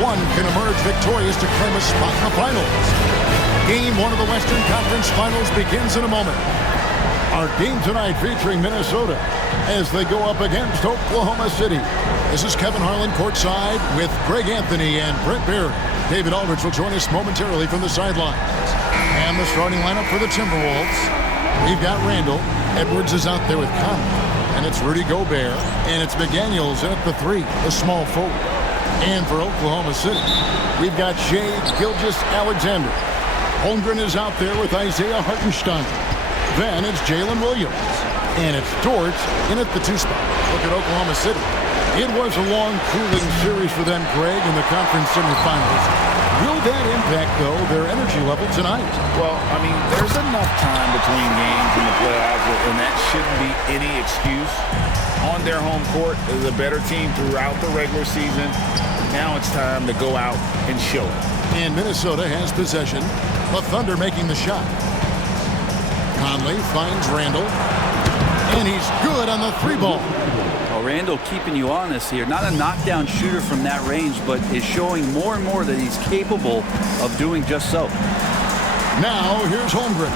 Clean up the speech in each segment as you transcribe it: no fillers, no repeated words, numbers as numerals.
one can emerge victorious to claim a spot in the finals. Game 1 of the Western Conference Finals begins in a moment. Our game tonight featuring Minnesota as they go up against Oklahoma City. This is Kevin Harlan courtside with Greg Anthony and Brent Barry. David Aldridge will join us momentarily from the sidelines. And the starting lineup for the Timberwolves. We've got Randall. Edwards is out there with Conley. And it's Rudy Gobert. And it's McDaniels at the 3, the small forward. And for Oklahoma City, we've got Shai Gilgeous-Alexander. Holmgren is out there with Isaiah Hartenstein. Then it's Jalen Williams. And it's Dort in at the 2 spot. Look at Oklahoma City. It was a long, cooling series for them, Greg, in the conference semifinals. Will that impact, though, their energy level tonight? Well, I mean, there's enough time between games in the playoffs, and that shouldn't be any excuse. On their home court, they're the better team throughout the regular season. Now it's time to go out and show it. And Minnesota has possession. The Thunder making the shot. Conley finds Randall. And he's good on the 3 ball. Well, Randall keeping you honest here. Not a knockdown shooter from that range, but is showing more and more that he's capable of doing just so. Now here's Holmgren.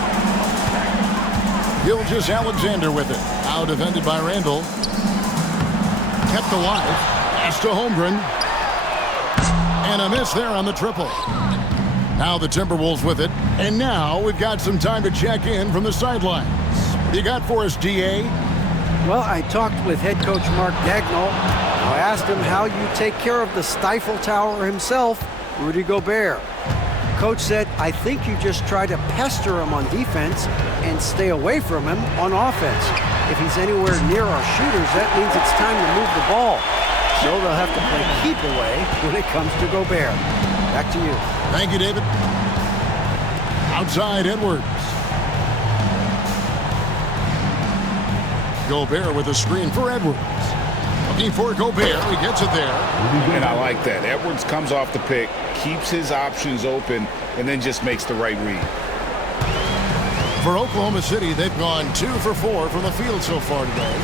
Gilgeous-Alexander with it. Out defended by Randall. Kept alive. Pass to Holmgren. And a miss there on the triple. Now the Timberwolves with it. And now we've got some time to check in from the sidelines. You got for us, DA? Well, I talked with head coach Mark Dagnall. I asked him how you take care of the Stifle Tower himself, Rudy Gobert. Coach said, I think you just try to pester him on defense and stay away from him on offense. If he's anywhere near our shooters, that means it's time to move the ball. So they'll have to play keep away when it comes to Gobert. Back to you. Thank you, David. Outside, Edwards. Gobert with a screen for Edwards. Looking for Gobert. He gets it there. And I like that. Edwards comes off the pick, keeps his options open, and then just makes the right read. For Oklahoma City, they've gone 2 for 4 from the field so far today.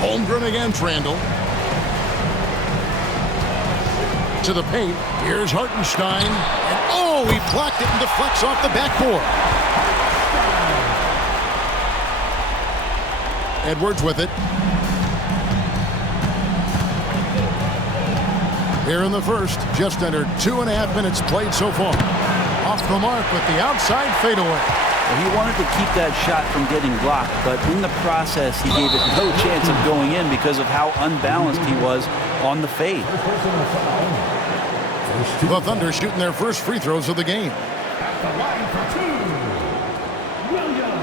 Holmgren against Randall. To the paint. Here's Hartenstein. And oh, he blocked it and deflects off the backboard. Edwards with it. Here in the first, just under 2.5 minutes played so far. Off the mark with the outside fadeaway. Well, he wanted to keep that shot from getting blocked, but in the process, he gave it no chance of going in because of how unbalanced he was on the fade. The Thunder shooting their first free throws of the game. At the line for 2, Williams.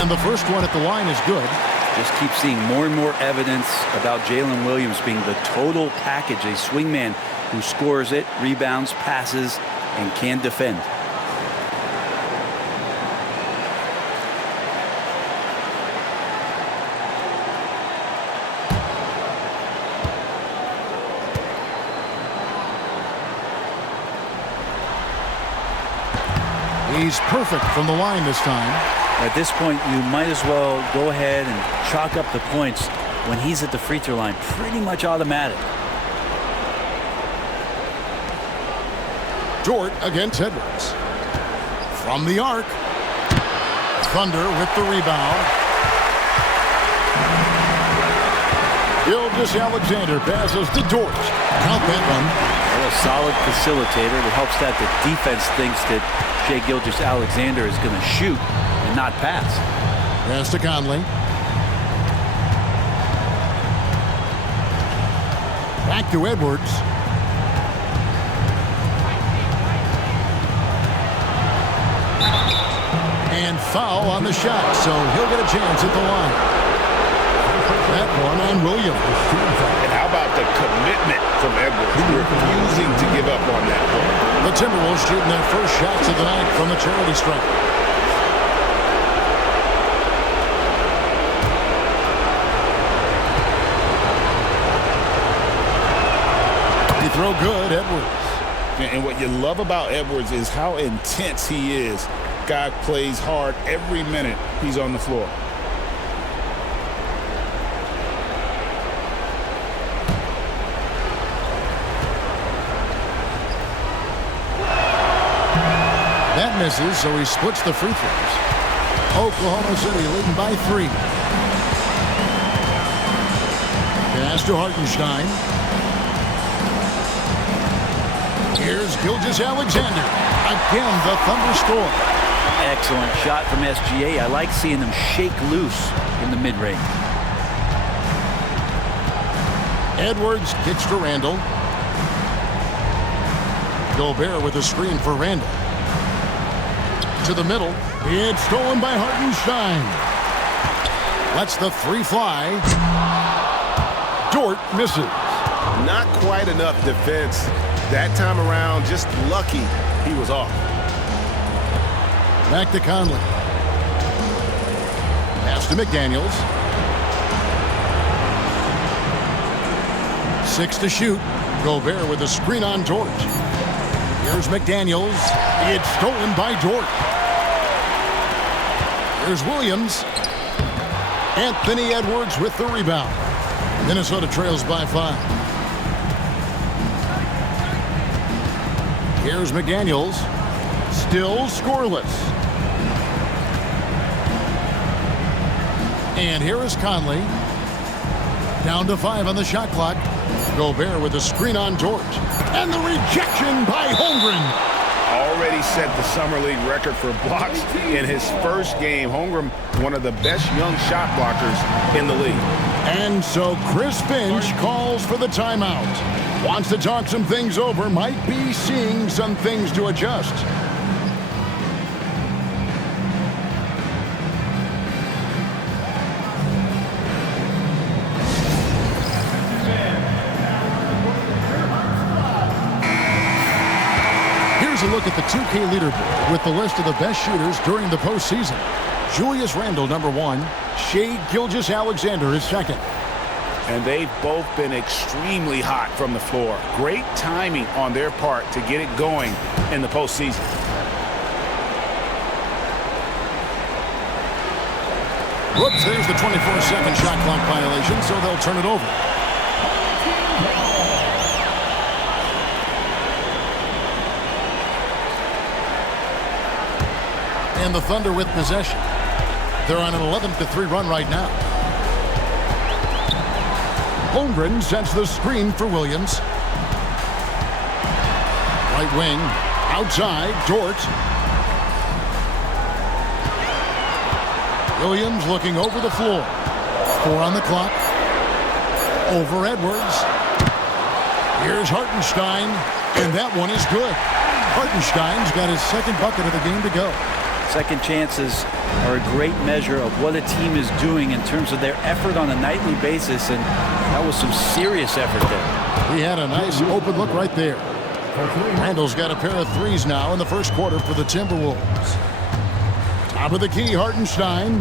And the first one at the line is good. Just keep seeing more and more evidence about Jalen Williams being the total package, a swingman who scores it, rebounds, passes, and can defend. He's perfect from the line this time. At this point, you might as well go ahead and chalk up the points when he's at the free throw line. Pretty much automatic. Dort against Edwards. From the arc. Thunder with the rebound. Gilgeous-Alexander passes to Dort. Count that one. Well, a solid facilitator. It helps that the defense thinks that Shai Gilgeous-Alexander is going to shoot and not pass. Pass to Conley. Back to Edwards. And foul on the shot, so he'll get a chance at the line. That one on Williams. And how about the commitment from Edwards, refusing to give up on that play. The Timberwolves shooting their first shots of the night from the charity stripe. throw good, Edwards. And what you love about Edwards is how intense he is. Guy plays hard every minute he's on the floor. That misses, so he splits the free throws. Oklahoma City leading by 3. Pass to Hartenstein. Here's Gilgeous-Alexander. Again, the Thunder score. Excellent shot from SGA. I like seeing them shake loose in the mid-range. Edwards kicks to Randall. Gobert with a screen for Randall. To the middle. It's stolen by Hartenstein. Lets the 3 fly. Dort misses. Not quite enough defense that time around. Just lucky he was off. Back to Conley. Pass to McDaniels. 6 to shoot. Gobert with a screen on Dort. Here's McDaniels. It's stolen by Dort. Here's Williams. Anthony Edwards with the rebound. Minnesota trails by 5. Here's McDaniels. Still scoreless. And here is Conley. Down to 5 on the shot clock. Gobert with a screen on Dort. And the rejection by Holmgren. Already set the Summer League record for blocks in his first game. Holmgren, one of the best young shot blockers in the league. And so Chris Finch calls for the timeout. Wants to talk some things over. Might be seeing some things to adjust. Here's a look at the 2K leaderboard with the list of the best shooters during the postseason. Julius Randle, number 1. Shai Gilgeous-Alexander is second. And they've both been extremely hot from the floor. Great timing on their part to get it going in the postseason. Whoops, there's the 24-second shot clock violation, so they'll turn it over. And the Thunder with possession. They're on an 11-3 run right now. Holmgren sets the screen for Williams. Right wing, outside, Dort. Williams looking over the floor. 4 on the clock. Over Edwards. Here's Hartenstein, and that one is good. Hartenstein's got his second bucket of the game to go. Second chances are a great measure of what a team is doing in terms of their effort on a nightly basis, and that was some serious effort there. He had a nice open look right there. Randall's got a pair of threes now in the first quarter for the Timberwolves. Top of the key, Hartenstein.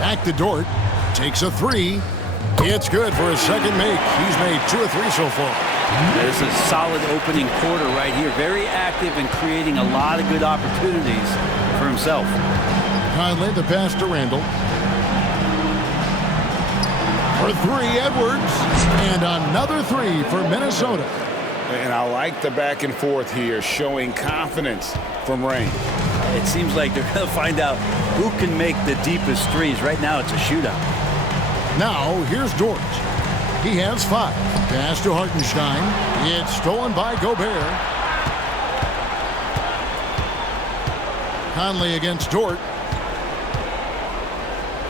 Back to Dort. Takes a 3. It's good for his second make. He's made 2 of 3 so far. This is a solid opening quarter right here. Very active and creating a lot of good opportunities for himself. Conley, the pass to Randall. For 3, Edwards. And another 3 for Minnesota. And I like the back and forth here, showing confidence from range. It seems like they're going to find out who can make the deepest threes. Right now, it's a shootout. Now, here's Dort. He has 5. Pass to Hartenstein. It's stolen by Gobert. Conley against Dort.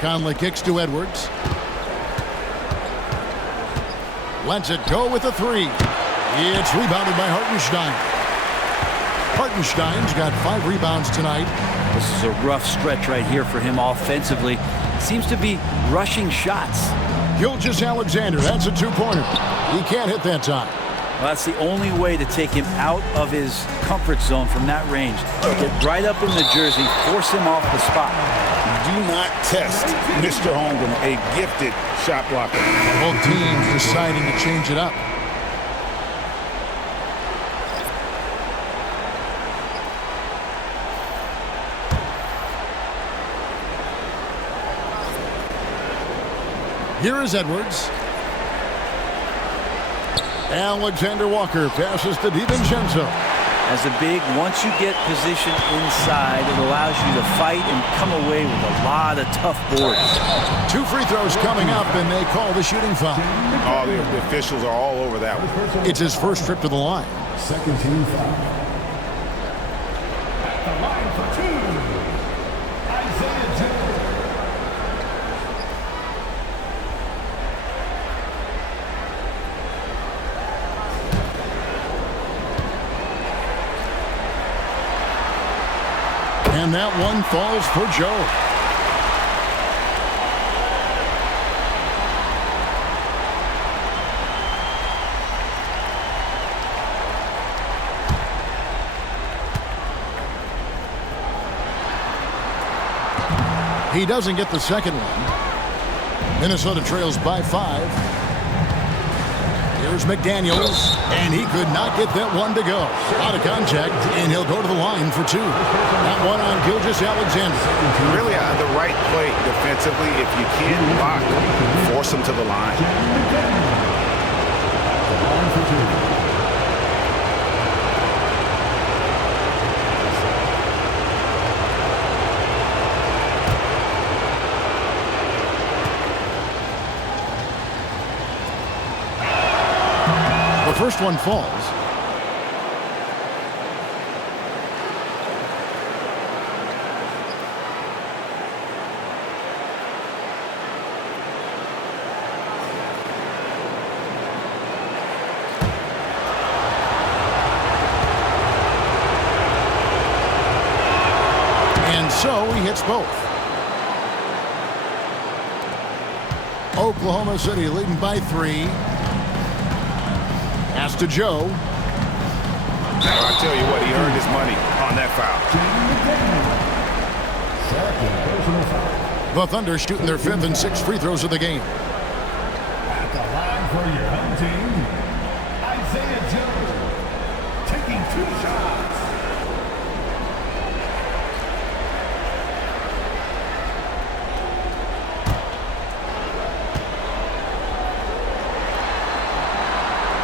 Conley kicks to Edwards. Lets it go with a 3. It's rebounded by Hartenstein. Hartenstein's got 5 rebounds tonight. This is a rough stretch right here for him offensively. Seems to be rushing shots. Gilgeous-Alexander, that's a 2-pointer. He can't hit that time. Well, that's the only way to take him out of his comfort zone from that range. Get right up in the jersey, force him off the spot. Do not test Mr. Holmgren, a gifted shot blocker. Both teams deciding to change it up. Here is Edwards. Alexander Walker passes to DiVincenzo. As a big, once you get position inside, it allows you to fight and come away with a lot of tough boards. 2 free throws coming up, and they call the shooting foul. Oh, the officials are all over that one. It's his first trip to the line. Second team foul. At the line for 2, Isaiah Joe. And that one falls for Joe. He doesn't get the second one. Minnesota trails by 5. Here's McDaniels, and he could not get that one to go. Out of contact, and he'll go to the line for 2. That one on Gilgeous-Alexander. Really the right play defensively. If you can't block, force him to the line. The first one falls. And so he hits both. Oklahoma City leading by 3. Pass to Joe. I tell you what, he earned his money on that foul. The Thunder shooting their 5th and 6th free throws of the game. At the line for your home team, Isaiah Joe. Taking 2 shots.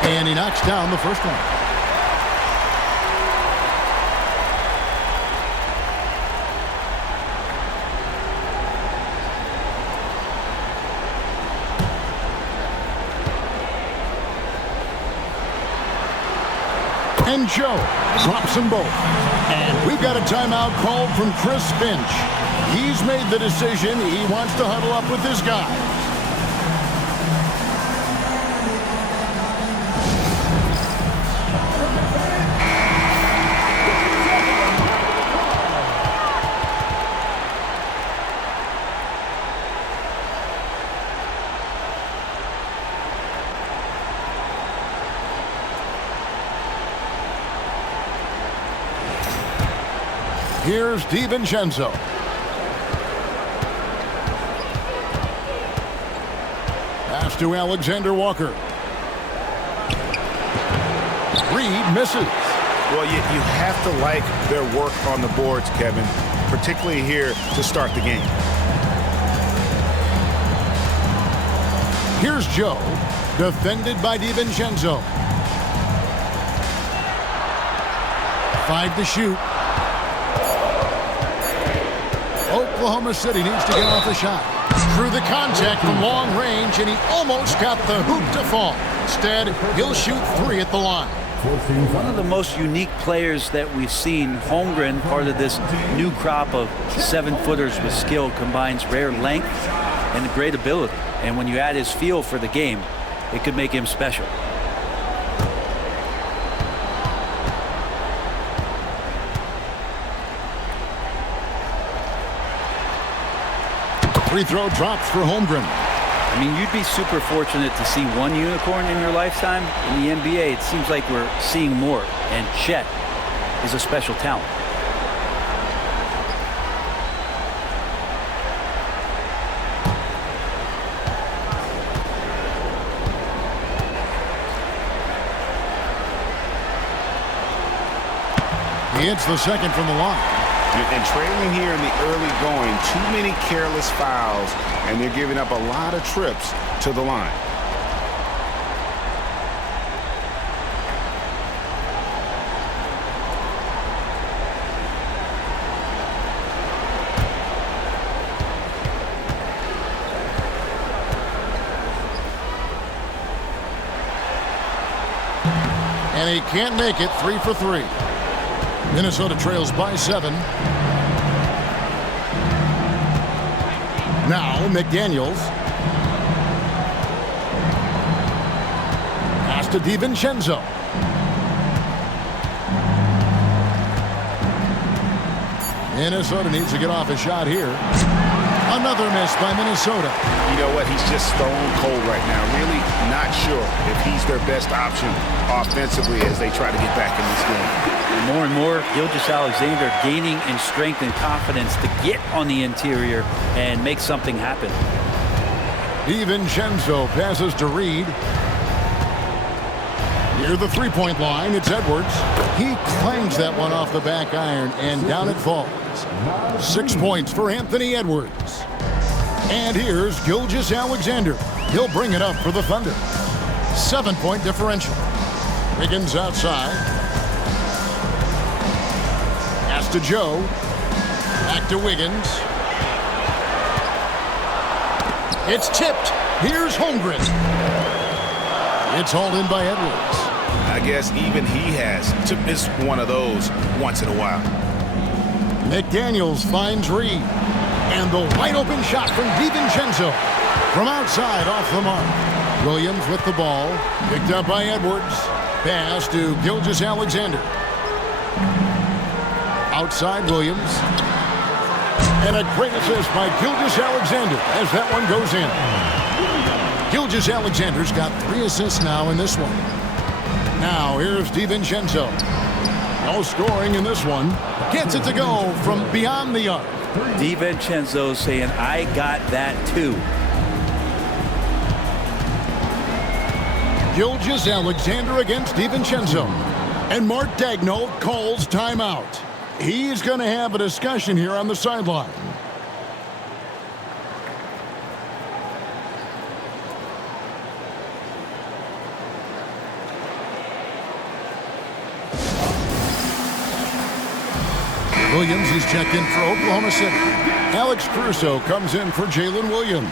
And he knocks down the first one. And Joe drops them both. And we've got a timeout called from Chris Finch. He's made the decision. He wants to huddle up with his guys. Here's DiVincenzo. Pass to Alexander Walker. Reed misses. Well, you have to like their work on the boards, Kevin, particularly here to start the game. Here's Joe, defended by DiVincenzo. 5 to shoot. Oklahoma City needs to get off a shot. Through the contact from long range, and he almost got the hoop to fall. Instead, he'll shoot 3 at the line. One of the most unique players that we've seen, Holmgren, part of this new crop of 7-footers with skill, combines rare length and great ability. And when you add his feel for the game, it could make him special. Free throw dropped for Holmgren. I mean, you'd be super fortunate to see one unicorn in your lifetime. In the NBA, it seems like we're seeing more, and Chet is a special talent. He hits the second from the line. And trailing here in the early going, too many careless fouls, and they're giving up a lot of trips to the line. And he can't make it. 3 for 3. Minnesota trails by 7. Now McDaniels. Pass to DiVincenzo. Minnesota needs to get off a shot here. Another miss by Minnesota. You know what? He's just stone cold right now. Really not sure if he's their best option offensively as they try to get back in this game. More and more, Gilgeous-Alexander gaining in strength and confidence to get on the interior and make something happen. DiVincenzo passes to Reed. Near the three-point line, it's Edwards. He clangs that one off the back iron, and down it falls. 6 points for Anthony Edwards. And here's Gilgeous-Alexander. He'll bring it up for the Thunder. 7-point differential. Wiggins outside. Pass to Joe. Back to Wiggins. It's tipped. Here's Holmgren. It's hauled in by Edwards. I guess even he has to miss one of those once in a while. McDaniels finds Reed. And the wide-open shot from DiVincenzo. From outside, off the mark. Williams with the ball. Picked up by Edwards. Pass to Gilgeous-Alexander. Outside Williams. And a great assist by Gilgeous-Alexander as that one goes in. Gilgeous-Alexander's got 3 assists now in this one. Now here's DiVincenzo. No scoring in this one. Gets it to go from beyond the arc. DiVincenzo saying, I got that too. Gilgeous-Alexander against DiVincenzo. And Mark Daigneault calls timeout. He's going to have a discussion here on the sideline. Williams, he's checked in for Oklahoma City. Alex Caruso comes in for Jalen Williams.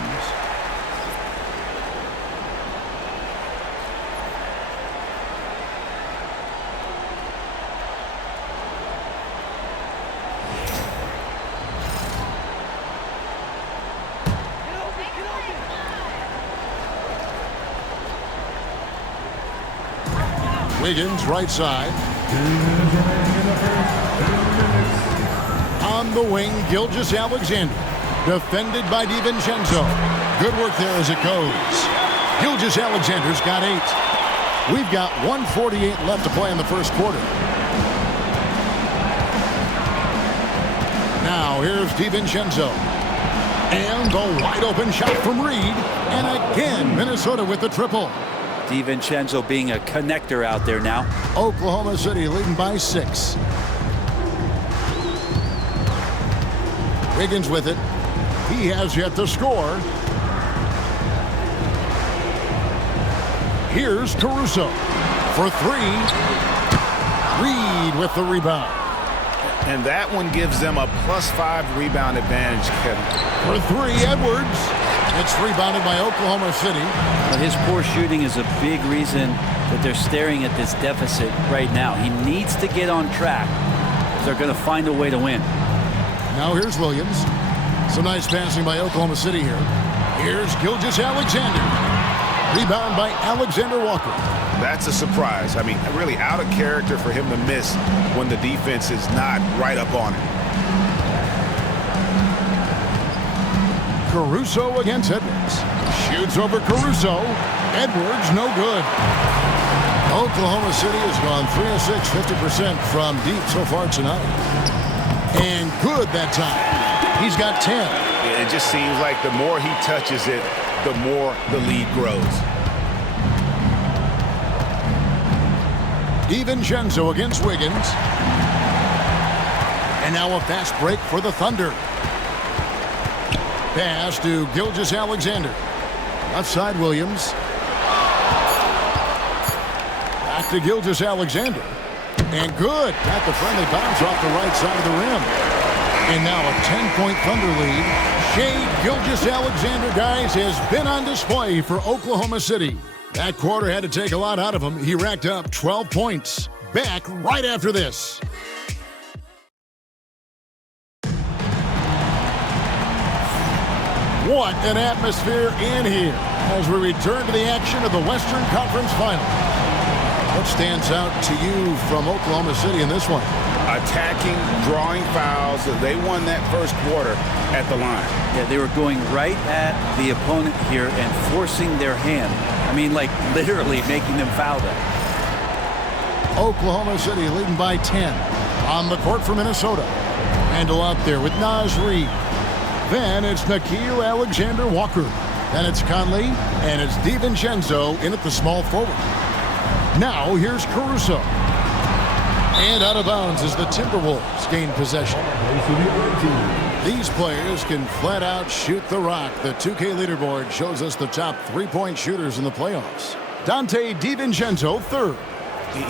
Wiggins, right side. On the wing, Gilgeous-Alexander. Defended by DiVincenzo. Good work there as it goes. Gilgeous-Alexander's got 8. We've got 1:48 left to play in the first quarter. Now here's DiVincenzo. And the wide open shot from Reed. And again, Minnesota with the triple. DiVincenzo being a connector out there now. Oklahoma City leading by 6. Wiggins with it. He has yet to score. Here's Caruso for 3. Reed with the rebound. And that one gives them a +5 rebound advantage, Kevin. For 3, Edwards. It's rebounded by Oklahoma City. But his poor shooting is a big reason that they're staring at this deficit right now. He needs to get on track if they're going to find a way to win. Now here's Williams. Some nice passing by Oklahoma City here. Here's Gilgeous-Alexander. Rebound by Alexander Walker. That's a surprise. I mean, really out of character for him to miss when the defense is not right up on it. Caruso against Edwards. Shoots over Caruso. Edwards, no good. Oklahoma City has gone 3 of 6, 50% from deep so far tonight. And good that time. He's got 10. It just seems like the more he touches it, the more the lead grows. DiVincenzo against Wiggins. And now a fast break for the Thunder. Pass to Gilgeous-Alexander. Left side, Williams. Back to Gilgeous-Alexander. And good. Got the friendly bounce off the right side of the rim. And now a 10-point Thunder lead. Shai Gilgeous-Alexander, guys, has been on display for Oklahoma City. That quarter had to take a lot out of him. He racked up 12 points. Back right after this. What an atmosphere in here as we return to the action of the Western Conference Final. What stands out to you from Oklahoma City in this one? Attacking, drawing fouls. They won that first quarter at the line. Yeah, they were going right at the opponent here and forcing their hand. I mean, like literally making them foul them. Oklahoma City leading by 10. On the court for Minnesota. Randle out there with Naz Reid. Then it's Nickeil Alexander-Walker. Then it's Conley, and it's DiVincenzo in at the small forward. Now here's Caruso. And out of bounds as the Timberwolves gain possession. These players can flat out shoot the rock. The 2K leaderboard shows us the top three-point shooters in the playoffs. Dante DiVincenzo, third.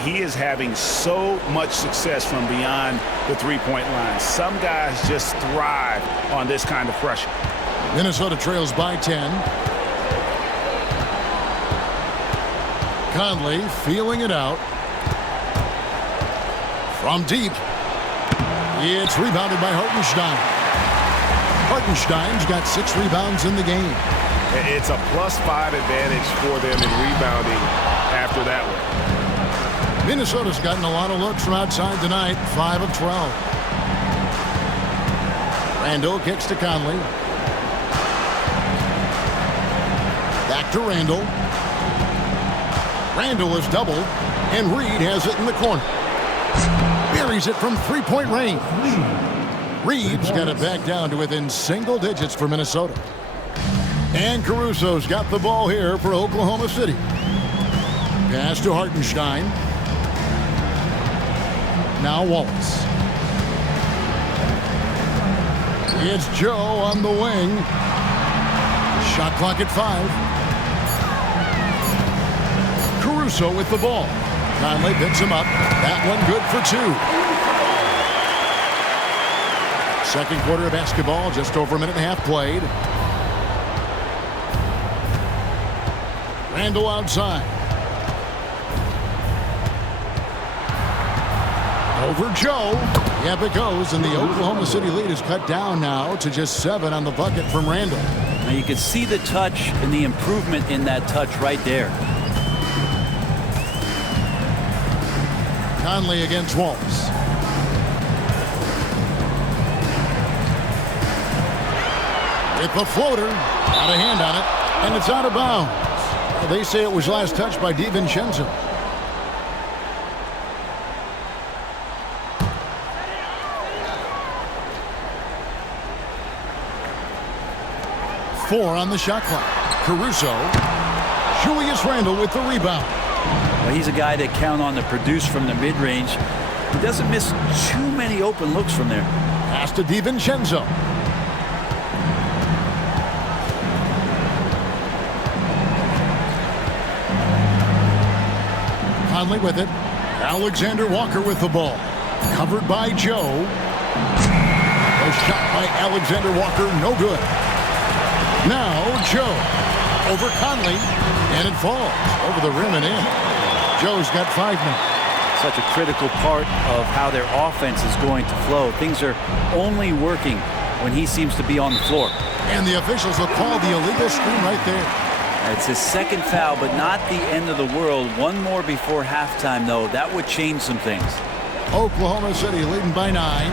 He is having so much success from beyond the three-point line. Some guys just thrive on this kind of pressure. Minnesota trails by 10. Conley feeling it out. From deep. It's rebounded by Hartenstein. Hartenstein's got 6 rebounds in the game. It's a +5 advantage for them in rebounding after that one. Minnesota's gotten a lot of looks from outside tonight, 5 of 12. Randle kicks to Conley. Back to Randle. Randle is doubled, and Reid has it in the corner. Buries it from three-point range. Reid's got it back down to within single digits for Minnesota. And Caruso's got the ball here for Oklahoma City. Pass to Hartenstein. Now Wallace. It's Joe on the wing. Shot clock at 5. Caruso with the ball. Conley picks him up. That one good for 2. Second quarter of basketball, just over a minute and a half played. Randle outside. Over Joe. Yep, it goes, and the Oklahoma City lead is cut down now to just 7 on the bucket from Randle. Now you can see the touch and the improvement in that touch right there. Conley against Wallace. With the floater, got a hand on it, and it's out of bounds. They say it was last touched by DiVincenzo. Four on the shot clock. Caruso. Julius Randle with the rebound. Well, he's a guy that count on to produce from the mid-range. He doesn't miss too many open looks from there. Pass to DiVincenzo. Conley with it. Alexander-Walker with the ball. Covered by Joe. A shot by Alexander-Walker, no good. Now Joe over Conley, and it falls over the rim and in. Joe's got 5 now. Such a critical part of how their offense is going to flow. Things are only working when he seems to be on the floor. And the officials will call the illegal screen right there. It's his second foul, but not the end of the world. One more before halftime, though. That would change some things. Oklahoma City leading by 9.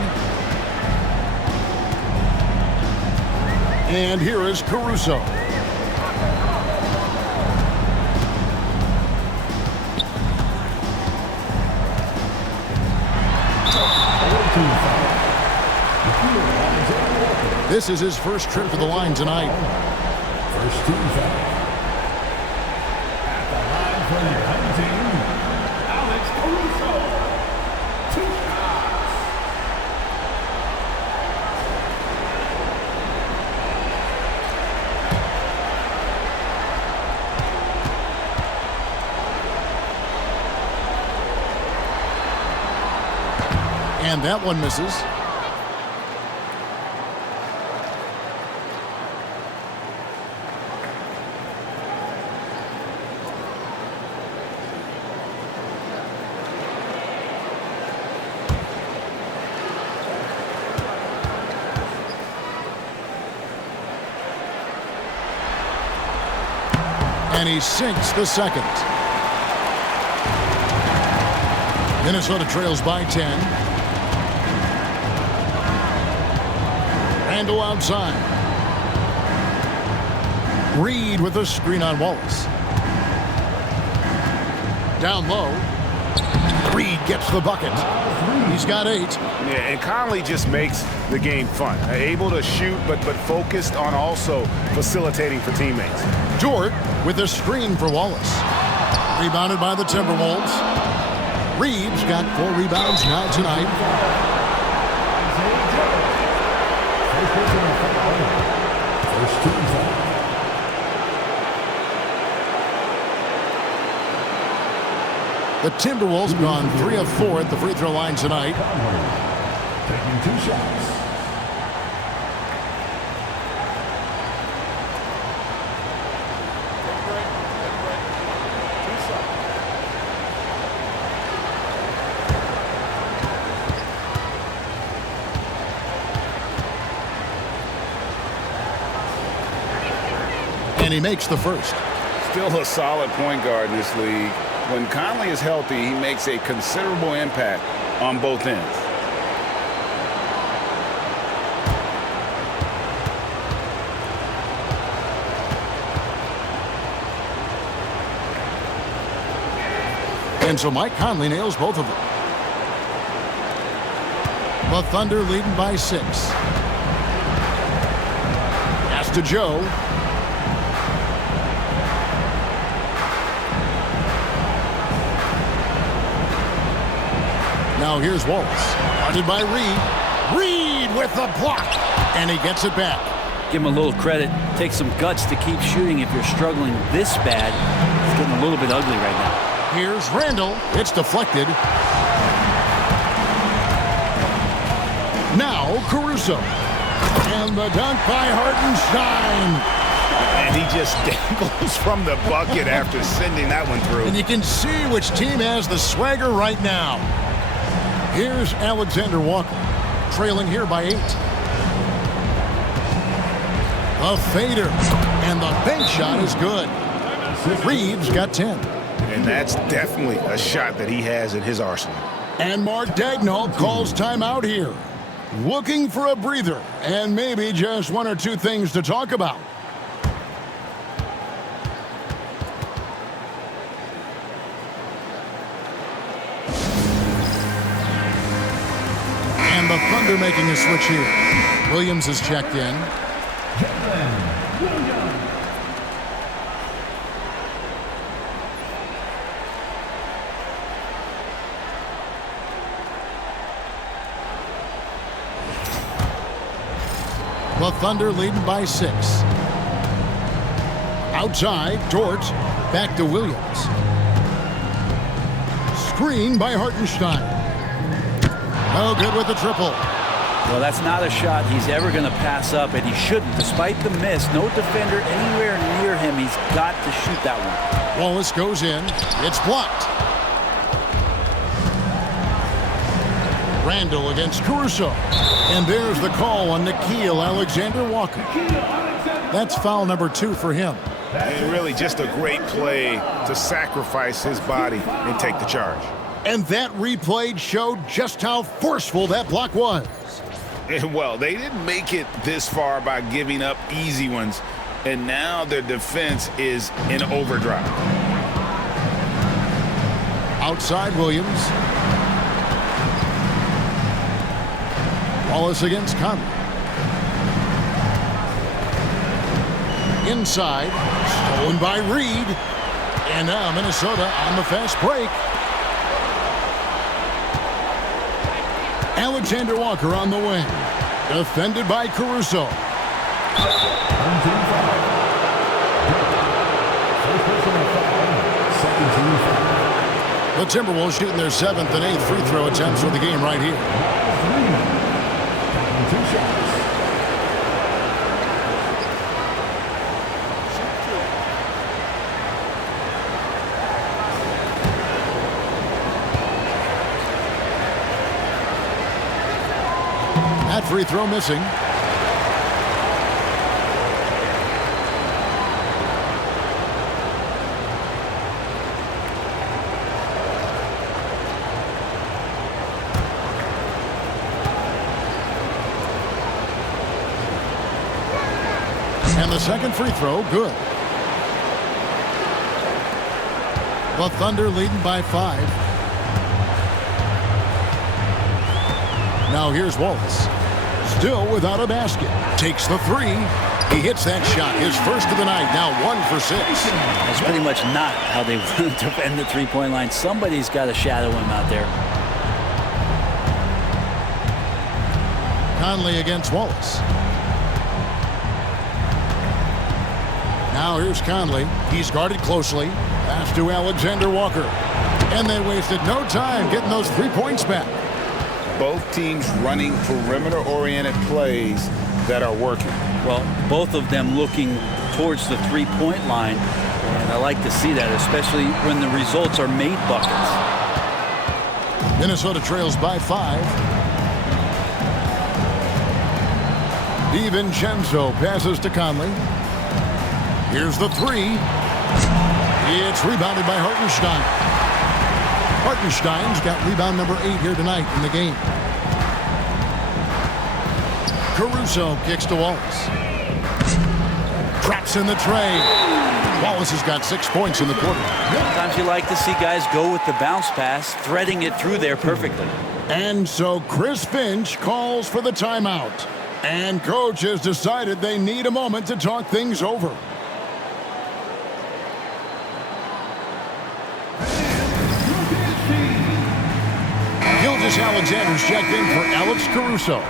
And here is Caruso. This is his first trip to the line tonight. First team foul. At the line for your home team, Alex Caruso. 2 shots. And that one misses. And he sinks the second. Minnesota trails by 10. Randall outside. Reed with a screen on Wallace. Down low. Reed gets the bucket. He's got 8. Yeah, and Conley just makes the game fun. Able to shoot, but focused on also facilitating for teammates. Dort with a screen for Wallace. Rebounded by the Timberwolves. Reed's got 4 rebounds now tonight. First team foul. The Timberwolves have gone 3 of 4 at the free throw line tonight. Taking 2 shots. And he makes the first. Still a solid point guard in this league. When Conley is healthy, he makes a considerable impact on both ends. And so Mike Conley nails both of them. The Thunder leading by 6. Pass to Joe. Now here's Wallace. Guarded by Reed. Reed with the block. And he gets it back. Give him a little credit. Take some guts to keep shooting if you're struggling this bad. It's getting a little bit ugly right now. Here's Randall. It's deflected. Now Caruso. And the dunk by Hartenstein. And he just dangles from the bucket after sending that one through. And you can see which team has the swagger right now. Here's Alexander Walker, trailing here by 8. A fader, and the bank shot is good. Reed's got 10. And that's definitely a shot that he has in his arsenal. And Mark Daigneault calls timeout here. Looking for a breather, and maybe just 1 or 2 things to talk about. And the Thunder making a switch here. Williams is checked in. The Thunder leading by 6. Outside, Dort. Back to Williams. Screen by Hartenstein. No good with the triple. Well, that's not a shot he's ever going to pass up, and he shouldn't. Despite the miss, no defender anywhere near him. He's got to shoot that one. Wallace goes in. It's blocked. Randall against Caruso. And there's the call on Nickeil Alexander-Walker. That's foul number 2 for him. And really just a great play to sacrifice his body and take the charge. And that replay showed just how forceful that block was. And well, they didn't make it this far by giving up easy ones. And now their defense is in overdrive. Outside Williams. Wallace against Conley. Inside, stolen by Reed. And now Minnesota on the fast break. Alexander Walker on the wing. Defended by Caruso. The Timberwolves shooting their 7th and 8th free throw attempts for the game right here. three. Taking 2 shots. That free throw missing. And the second free throw, good. The Thunder leading by 5. Now here's Wallace. Still without a basket. Takes the 3. He hits that shot. His first of the night. Now 1 for 6. That's pretty much not how they want to defend the three-point line. Somebody's got to shadow him out there. Conley against Wallace. Now here's Conley. He's guarded closely. Pass to Alexander Walker. And they wasted no time getting those 3 points back. Both teams running perimeter-oriented plays that are working. Well, both of them looking towards the three-point line. And I like to see that, especially when the results are made buckets. Minnesota trails by 5. DiVincenzo passes to Conley. Here's the 3. It's rebounded by Hartenstein. Hartenstein's got rebound number 8 here tonight in the game. Caruso kicks to Wallace. Traps in the tray. Wallace has got 6 points in the quarter. Sometimes you like to see guys go with the bounce pass, threading it through there perfectly. And so Chris Finch calls for the timeout. And coach has decided they need a moment to talk things over. Gilgeous Alexander's checked in for Alex Caruso.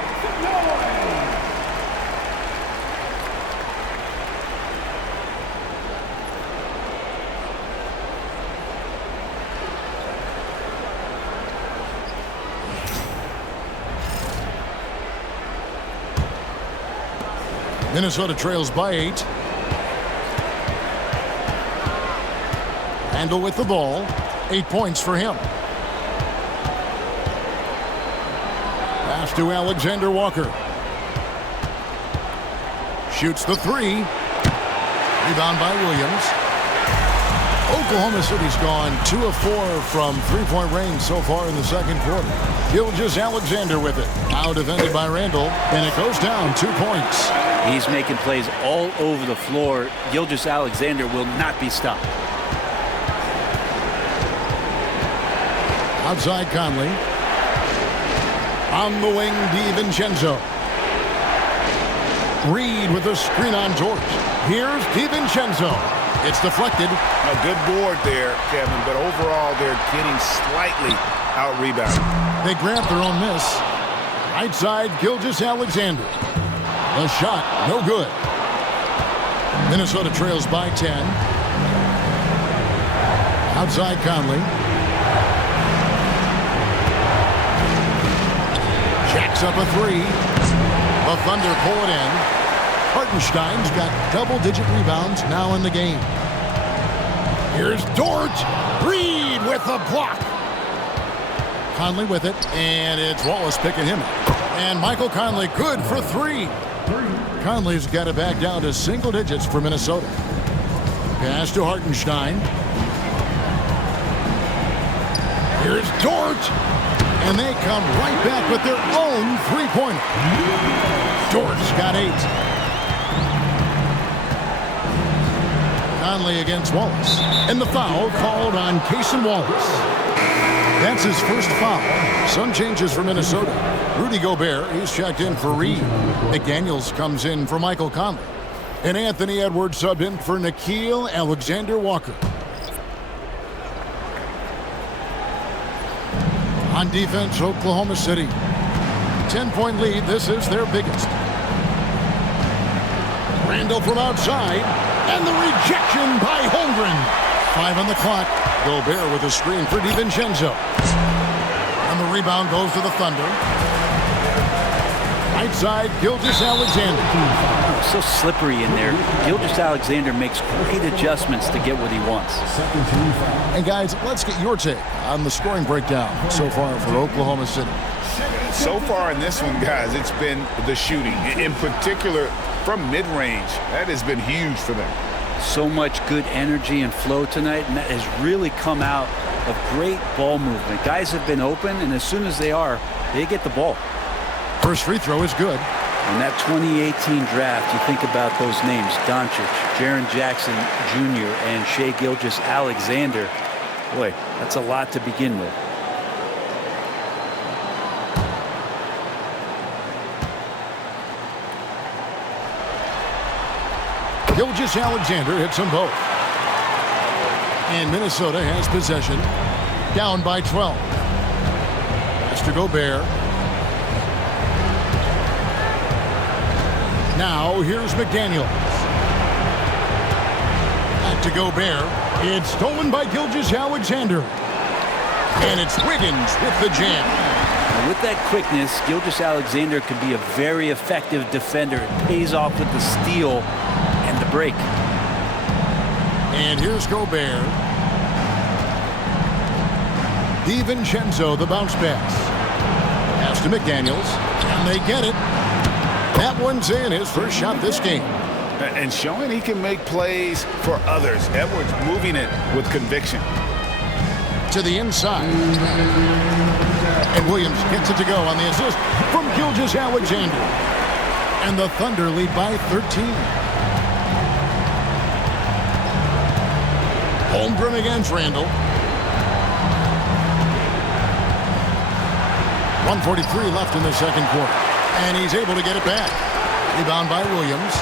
Minnesota trails by 8. Randle with the ball. 8 points for him. Pass to Alexander Walker. Shoots the 3. Rebound by Williams. Oklahoma City's gone 2 of 4 from three-point range so far in the second quarter. Gilgeous Alexander with it. Now defended by Randle, and it goes down 2 points. He's making plays all over the floor. Gilgeous Alexander will not be stopped. Outside Conley. On the wing, DiVincenzo. Reed with a screen on George. Here's DiVincenzo. It's deflected. A good board there, Kevin, but overall they're getting slightly out-rebounded. They grab their own miss. Right side, Gilgeous Alexander. The shot, no good. Minnesota trails by 10. Outside Conley. Jacks up a 3. The Thunder pull it in. Hartenstein's got double-digit rebounds now in the game. Here's Dort. Reed with the block. Conley with it, and it's Wallace picking him up. And Michael Conley good for 3. Conley's got it back down to single digits for Minnesota. Pass to Hartenstein. Here's Dort. And they come right back with their own three-pointer. Dort's got 8. Conley against Wallace. And the foul called on Cason Wallace. That's his first foul. Some changes for Minnesota. Rudy Gobert, he's checked in for Reed. McDaniels comes in for Michael Conley. And Anthony Edwards subbed in for Nickeil Alexander-Walker. On defense, Oklahoma City. 10-point lead. This is their biggest. Randle from outside. And the rejection by Holmgren. 5 on the clock. Gobert with a screen for DiVincenzo. And the rebound goes to the Thunder. Right side, Gilgeous-Alexander. Oh, so slippery in there. Gilgeous-Alexander makes great adjustments to get what he wants. And guys, let's get your take on the scoring breakdown so far for Oklahoma City. So far in this one, guys, it's been the shooting. In particular, from mid-range. That has been huge for them. So much good energy and flow tonight, and that has really come out of great ball movement. Guys have been open, and as soon as they are, they get the ball. First free throw is good. In that 2018 draft, you think about those names, Doncic, Jaren Jackson Jr., and Shai Gilgeous-Alexander. Boy, that's a lot to begin with. Gilgeous-Alexander hits them both. And Minnesota has possession. Down by 12. Pass to Gobert. Now here's McDaniels. Back to Gobert. It's stolen by Gilgeous-Alexander. And it's Wiggins with the jam. Now with that quickness, Gilgeous-Alexander could be a very effective defender. It pays off with the steal and the break. And here's Gobert. DiVincenzo, the bounce pass. Pass to McDaniels. And they get it. That one's in, his first shot this game. And showing he can make plays for others. Edwards moving it with conviction. To the inside. And Williams gets it to go on the assist from Gilgeous-Alexander. And the Thunder lead by 13. Holmgren against Randall. 1:43 left in the second quarter. And he's able to get it back. Rebound by Williams.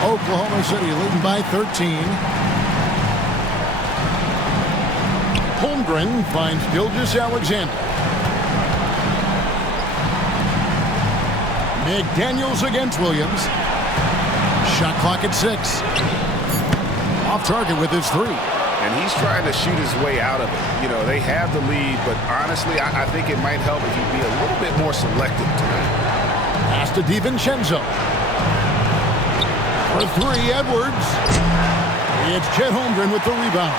Oklahoma City leading by 13. Holmgren finds Gilgeous-Alexander. McDaniels against Williams. Shot clock at 6. Off target with his 3. And he's trying to shoot his way out of it. You know, they have the lead, but honestly, I think it might help if he'd be a little bit more selective tonight. Pass to DiVincenzo. For 3, Edwards. It's Chet Holmgren with the rebound.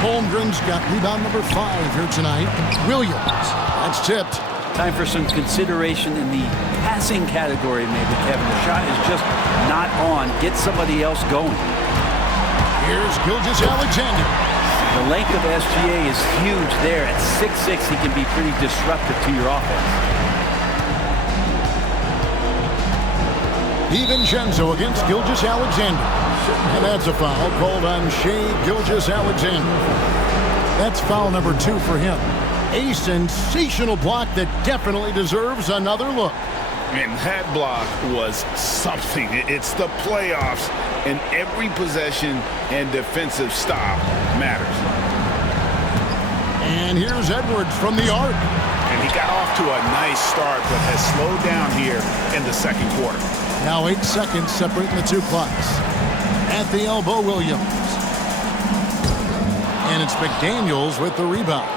Holmgren's got rebound number 5 here tonight. Williams. That's tipped. Time for some consideration in the passing category, maybe, Kevin. The shot is just not on. Get somebody else going. Here's Gilgeous-Alexander. The length of SGA is huge there. At 6'6", he can be pretty disruptive to your offense. DiVincenzo against Gilgeous-Alexander. And that's a foul called on Shai Gilgeous-Alexander. That's foul number 2 for him. A sensational block that definitely deserves another look. And that block was something. It's the playoffs, and every possession and defensive stop matters. And here's Edwards from the arc. And he got off to a nice start, but has slowed down here in the second quarter. Now 8 seconds separating the two clocks. At the elbow, Williams. And it's McDaniels with the rebound.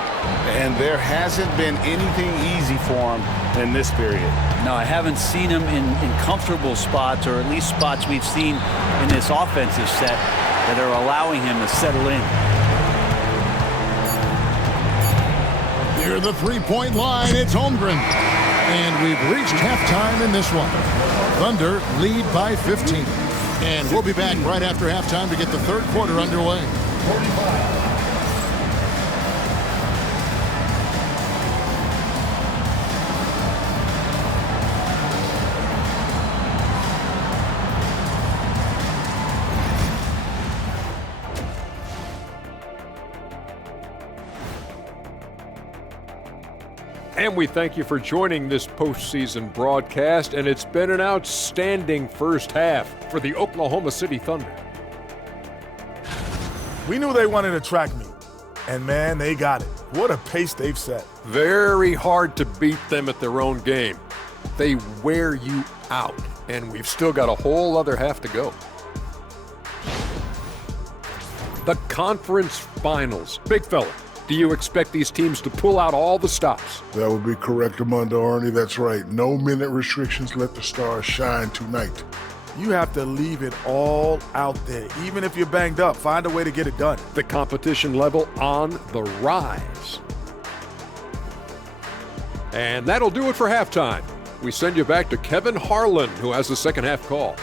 And there hasn't been anything easy for him in this period. No, I haven't seen him in comfortable spots, or at least spots we've seen in this offensive set that are allowing him to settle in. Near the three-point line, it's Holmgren. And we've reached halftime in this one. Thunder lead by 15. And we'll be back right after halftime to get the third quarter underway. 45. And we thank you for joining this postseason broadcast, and it's been an outstanding first half for the Oklahoma City Thunder. We knew they wanted a track meet, and man, they got it. What a pace they've set. Very hard to beat them at their own game. They wear you out, and we've still got a whole other half to go. The conference finals. Big fella, Do you expect these teams to pull out all the stops? That would be correct, Armando Arnie. That's right. No minute restrictions. Let the stars shine tonight. You have to leave it all out there. Even if you're banged up, find a way to get it done. The competition level on the rise. And that'll do it for halftime. We send you back to Kevin Harlan, who has the second half call.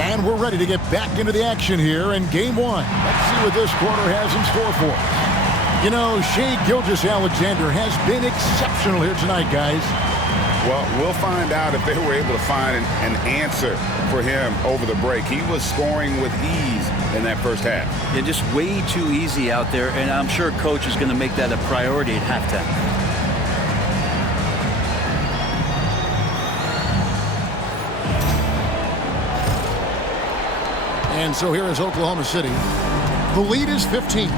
And we're ready to get back into the action here in game one. Let's see what this quarter has in store for us. You know, Shai Gilgeous-Alexander has been exceptional here tonight, guys. Well, we'll find out if they were able to find an answer for him over the break. He was scoring with ease in that first half. Yeah, just way too easy out there, and I'm sure coach is going to make that a priority at halftime. And so here is Oklahoma City. The lead is 15.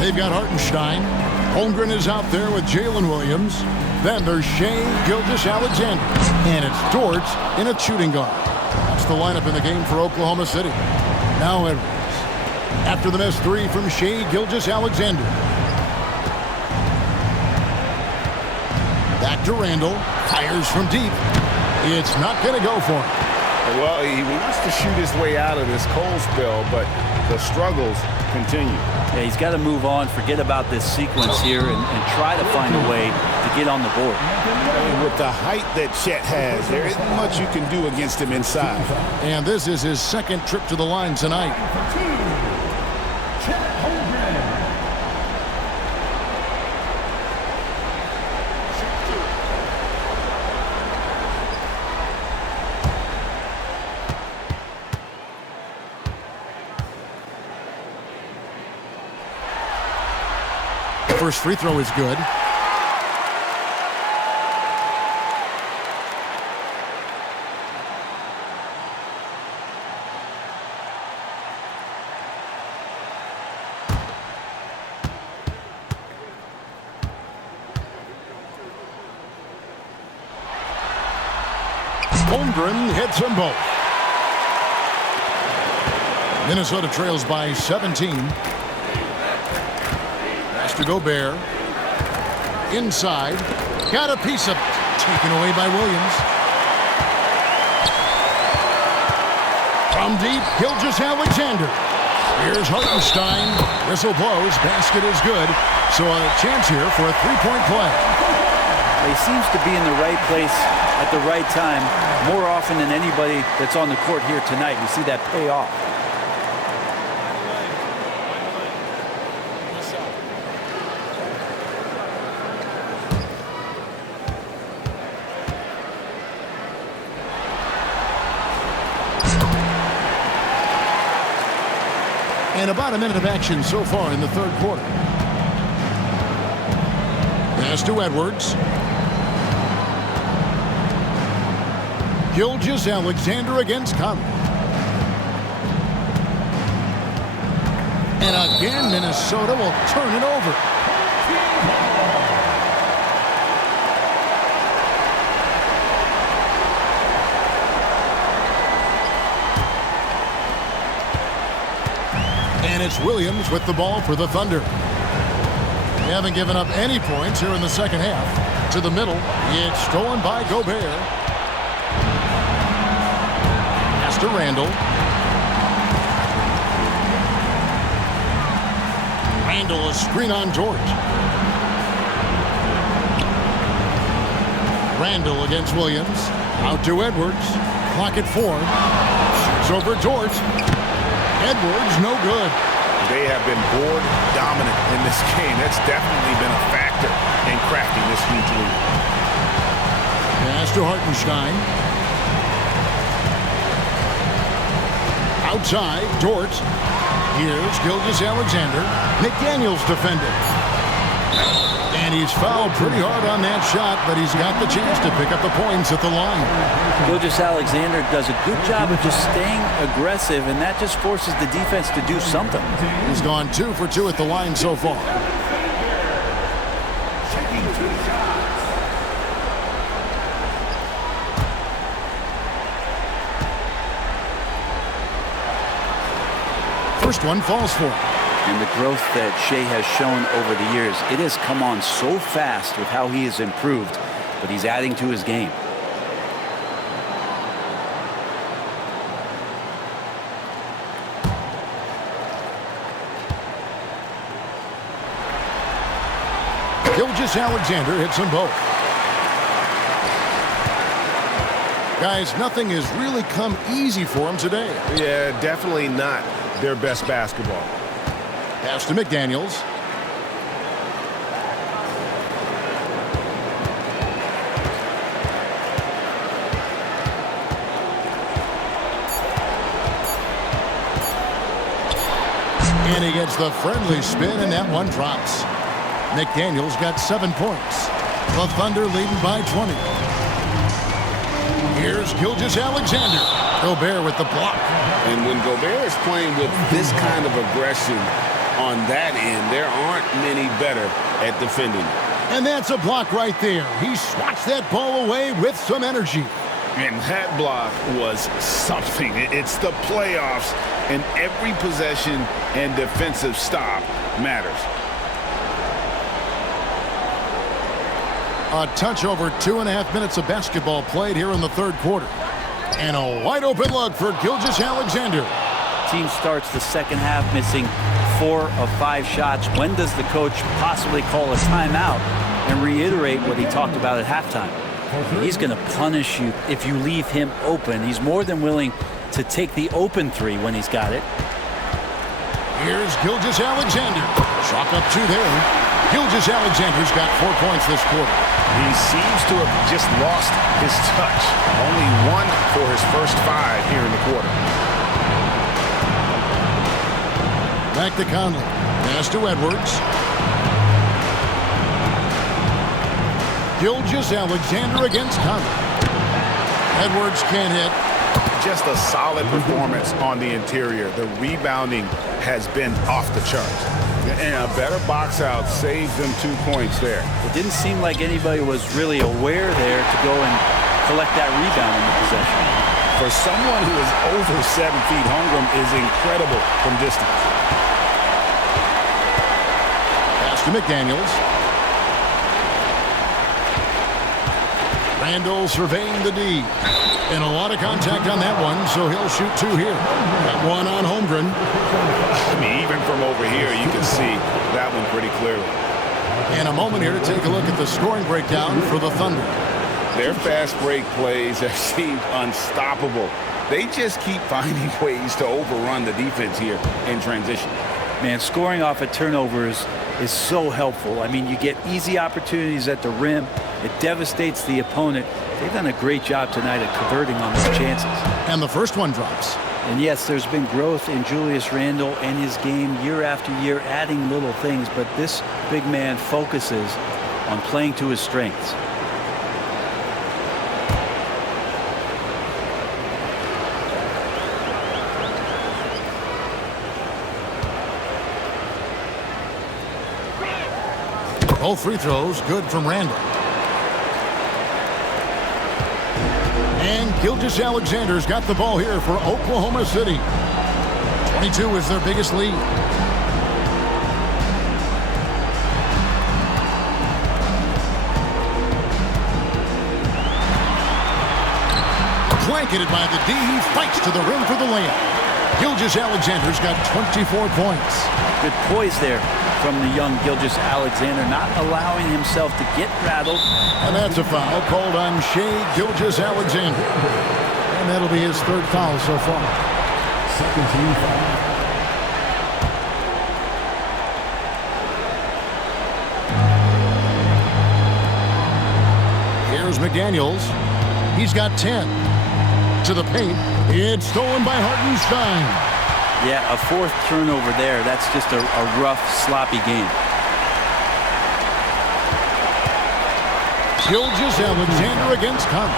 They've got Hartenstein. Holmgren is out there with Jalen Williams. Then there's Shai Gilgeous-Alexander. And it's Dort in a shooting guard. That's the lineup in the game for Oklahoma City. Now Edwards. After the missed three from Shai Gilgeous-Alexander. Back to Randall. Fires from deep. It's not going to go for him. Well, he wants to shoot his way out of this cold spell, but the struggles continue. Yeah, he's got to move on, forget about this sequence here, and try to find a way to get on the board. With the height that Chet has, there isn't much you can do against him inside. And this is his second trip to the line tonight. First free throw is good. Holmgren hits them both. Minnesota trails by 17. To Gobert. Inside. Got a piece of it. Taken away by Williams. From deep, Gilgeous-Alexander. Here's Hartenstein. Whistle blows. Basket is good. So a chance here for a three-point play. He seems to be in the right place at the right time more often than anybody that's on the court here tonight. We see that pay off. And about a minute of action so far in the third quarter. Pass to Edwards. Gilgeous-Alexander against Conley. And again, Minnesota will turn it over. And it's Williams with the ball for the Thunder. They haven't given up any points here in the second half. To the middle. It's stolen by Gobert. Pass to Randall. Randall, a screen on George. Randall against Williams. Out to Edwards. Clock at 4. Shoots over George. Edwards, no good. They have been board dominant in this game. That's definitely been a factor in crafting this huge lead. Pass to Hartenstein. Outside, Dort. Here's Gilgeous-Alexander. McDaniels defending. And he's fouled pretty hard on that shot, but he's got the chance to pick up the points at the line. Gilgeous-Alexander does a good job of just staying aggressive, and that just forces the defense to do something. He's gone 2 for 2 at the line so far. first one falls for him. And the growth that Shea has shown over the years, it has come on so fast with how he has improved, but he's adding to his game. Alexander hits them both. Guys, nothing has really come easy for him today. Yeah, definitely not their best basketball. Pass to McDaniels. And he gets the friendly spin, and that one drops. McDaniels got 7 points. The Thunder leading by 20. Here's Gilgeous-Alexander. Gobert with the block. And when Gobert is playing with this kind of aggression on that end, there aren't many better at defending. And that's a block right there. He swats that ball away with some energy. And that block was something. It's the playoffs, and every possession and defensive stop matters. A touch over 2.5 minutes of basketball played here in the third quarter. And a wide open look for Gilgeous-Alexander. Team starts the second half missing 4 of 5 shots. When does the coach possibly call a timeout and reiterate what he talked about at halftime? He's going to punish you if you leave him open. He's more than willing to take the open three when he's got it. Here's Gilgeous-Alexander. Chalk up 2 there. Gilgeous-Alexander's got 4 points this quarter. He seems to have just lost his touch. Only 1 for his first 5 here in the quarter. Back to Conley. Pass to Edwards. Gilgeous-Alexander against Conley. Edwards can't hit. Just a solid performance on the interior. The rebounding has been off the charts. And a better box out saves them 2 points there. It didn't seem like anybody was really aware there to go and collect that rebound in the possession. For someone who is over 7 feet, Holmgren is incredible from distance. Pass to McDaniels. Randall surveying the D. And a lot of contact on that one, so he'll shoot 2 here. That one on Holmgren. I mean, even from over here, you can see that one pretty clearly. And a moment here to take a look at the scoring breakdown for the Thunder. Their fast break plays have seemed unstoppable. They just keep finding ways to overrun the defense here in transition. Man, scoring off of turnovers is so helpful. I mean, you get easy opportunities at the rim. It devastates the opponent. They've done a great job tonight at converting on those chances. And the first one drops. And yes, there's been growth in Julius Randle and his game year after year, adding little things, but this big man focuses on playing to his strengths. Both free throws good from Randall. And Gilgeous-Alexander's got the ball here for Oklahoma City. 22 is their biggest lead. Blanketed by the D, he fights to the rim for the layup. Gilgeous-Alexander's got 24 points. Good poise there from the young Gilgeous-Alexander, not allowing himself to get rattled. And that's a foul called on Shea Gilgeous-Alexander. And that'll be his 3rd foul so far. Second team foul. Here's McDaniels. He's got 10. To the paint. It's stolen by Hartenstein. Yeah, a 4th turnover there. That's just a rough, sloppy game. Gilgeous-Alexander against Conley.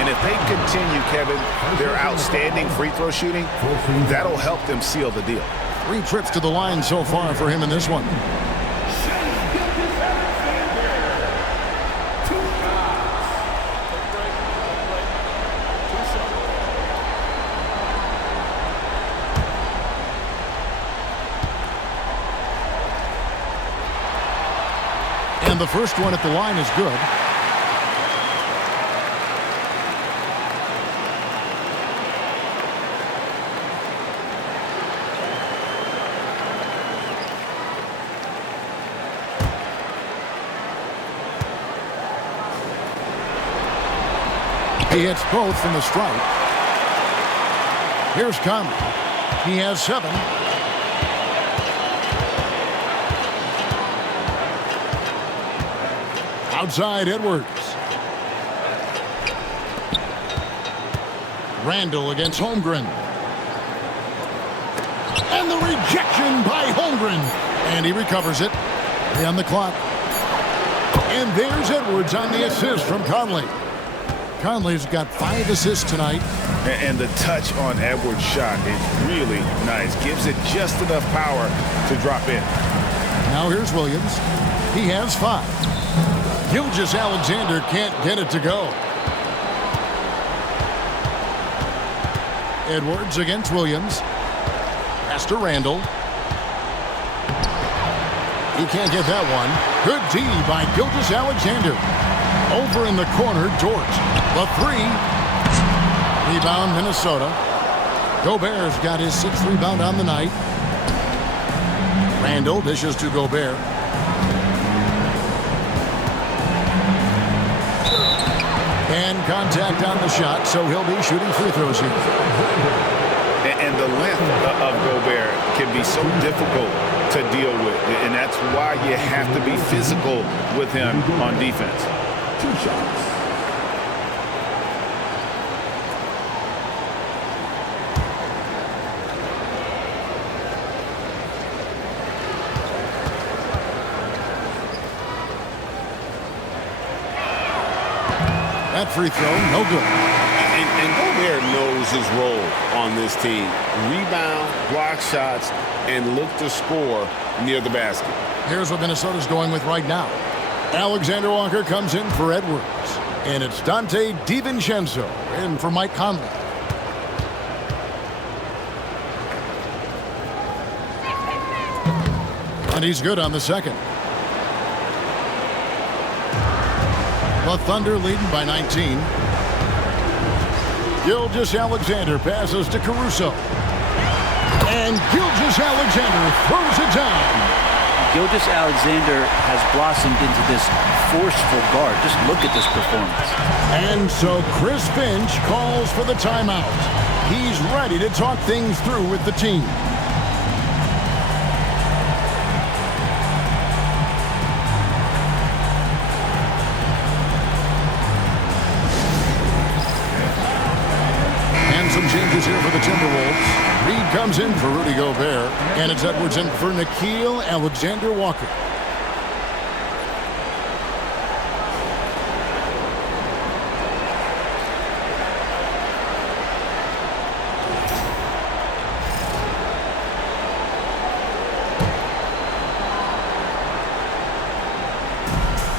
And if they continue, Kevin, their outstanding free throw shooting, that'll help them seal the deal. 3 trips to the line so far for him in this one. And the first one at the line is good. He hits both from the strike. Here's Conley. He has 7. Outside Edwards. Randall against Holmgren. And the rejection by Holmgren. And he recovers it. 3 on the clock. And there's Edwards on the assist from Conley. Conley's got 5 assists tonight. And the touch on Edwards' shot is really nice. Gives it just enough power to drop in. Now here's Williams. He has 5. Gilgeous-Alexander can't get it to go. Edwards against Williams. Pass to Randall. He can't get that one. Good D by Gilgeous-Alexander. Over in the corner, Dort. The 3. Rebound, Minnesota. Gobert's got his 6th rebound on the night. Randall dishes to Gobert. And contact on the shot, so he'll be shooting free throws here. And the length of Gobert can be so difficult to deal with. And that's why you have to be physical with him on defense. 2 shots. That free throw, no good. And Gobert knows his role on this team. Rebound, block shots, and look to score near the basket. Here's what Minnesota's going with right now. Alexander Walker comes in for Edwards. And it's Dante DiVincenzo in for Mike Conley. And he's good on the second. The Thunder leading by 19. Gilgeous-Alexander passes to Caruso. And Gilgeous-Alexander throws it down. Gilgeous-Alexander has blossomed into this forceful guard. Just look at this performance. And so Chris Finch calls for the timeout. He's ready to talk things through with the team. And some changes here for the Timberwolves. Reed comes in for Rudy Gobert, and it's Edwards in for Nickeil Alexander-Walker.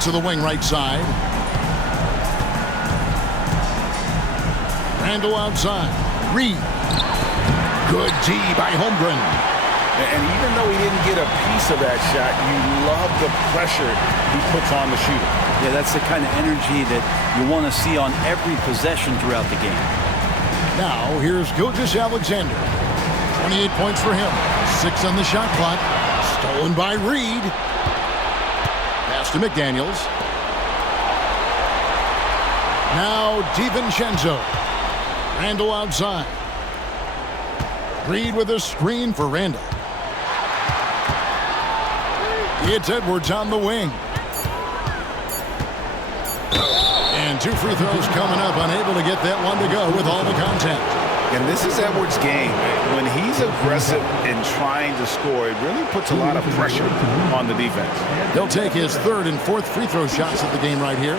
To the wing right side. Randall outside. Reed. Good D by Holmgren. And even though he didn't get a piece of that shot, you love the pressure he puts on the shooter. Yeah, that's the kind of energy that you want to see on every possession throughout the game. Now, here's Gilgeous-Alexander. 28 points for him. 6 on the shot clock. Stolen by Reed. Pass to McDaniels. Now, DiVincenzo. Randall outside. Reed with a screen for Randall. It's Edwards on the wing. And 2 free throws coming up, unable to get that one to go with all the contact. And this is Edwards' game. When he's aggressive in trying to score, it really puts a lot of pressure on the defense. He'll take his 3rd and 4th free throw shots of the game right here.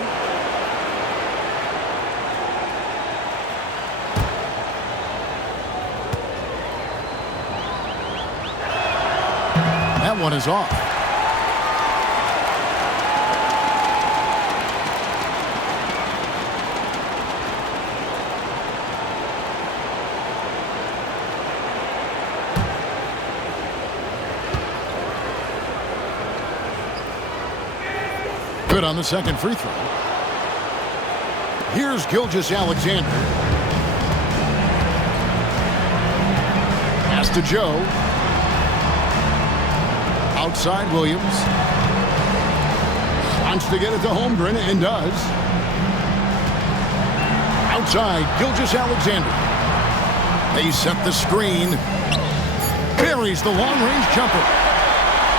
That one is off. Good on the second free throw. Here's Gilgeous-Alexander. Pass to Joe. Outside Williams. Wants to get it to Holmgren and does. Outside Gilgeous-Alexander. They set the screen. Buries the long-range jumper.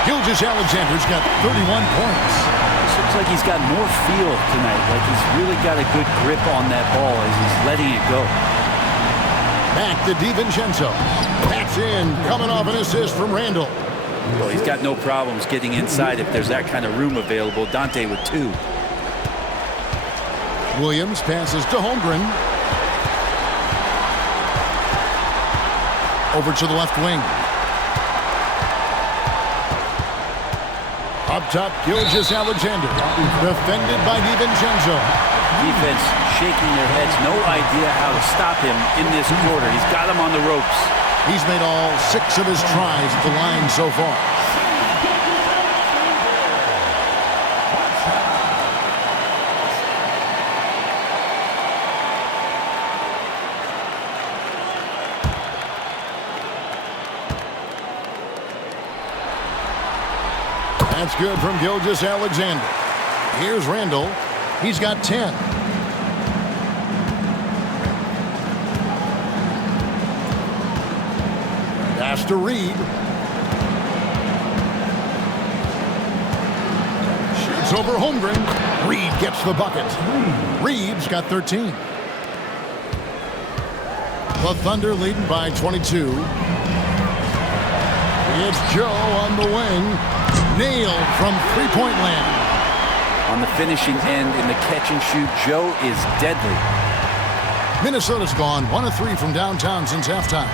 Gilgeous-Alexander's got 31 points. This looks like he's got more feel tonight. Like he's really got a good grip on that ball as he's letting it go. Back to DiVincenzo. That's in, coming off an assist from Randall. Well, he's got no problems getting inside if there's that kind of room available. Dante with 2. Williams passes to Holmgren. Over to the left wing. Up top, Gilgeous-Alexander. Defended by DiVincenzo. Defense shaking their heads. No idea how to stop him in this quarter. He's got him on the ropes. He's made all 6 of his tries at the line so far. That's good from Gilgeous-Alexander. Here's Randall. He's got 10. Pass to Reed. Shoots over Holmgren. Reed gets the bucket. Reed's got 13. The Thunder leading by 22. It's Joe on the wing. Nailed from three-point land. On the finishing end in the catch and shoot, Joe is deadly. Minnesota's gone 1 of 3 from downtown since halftime.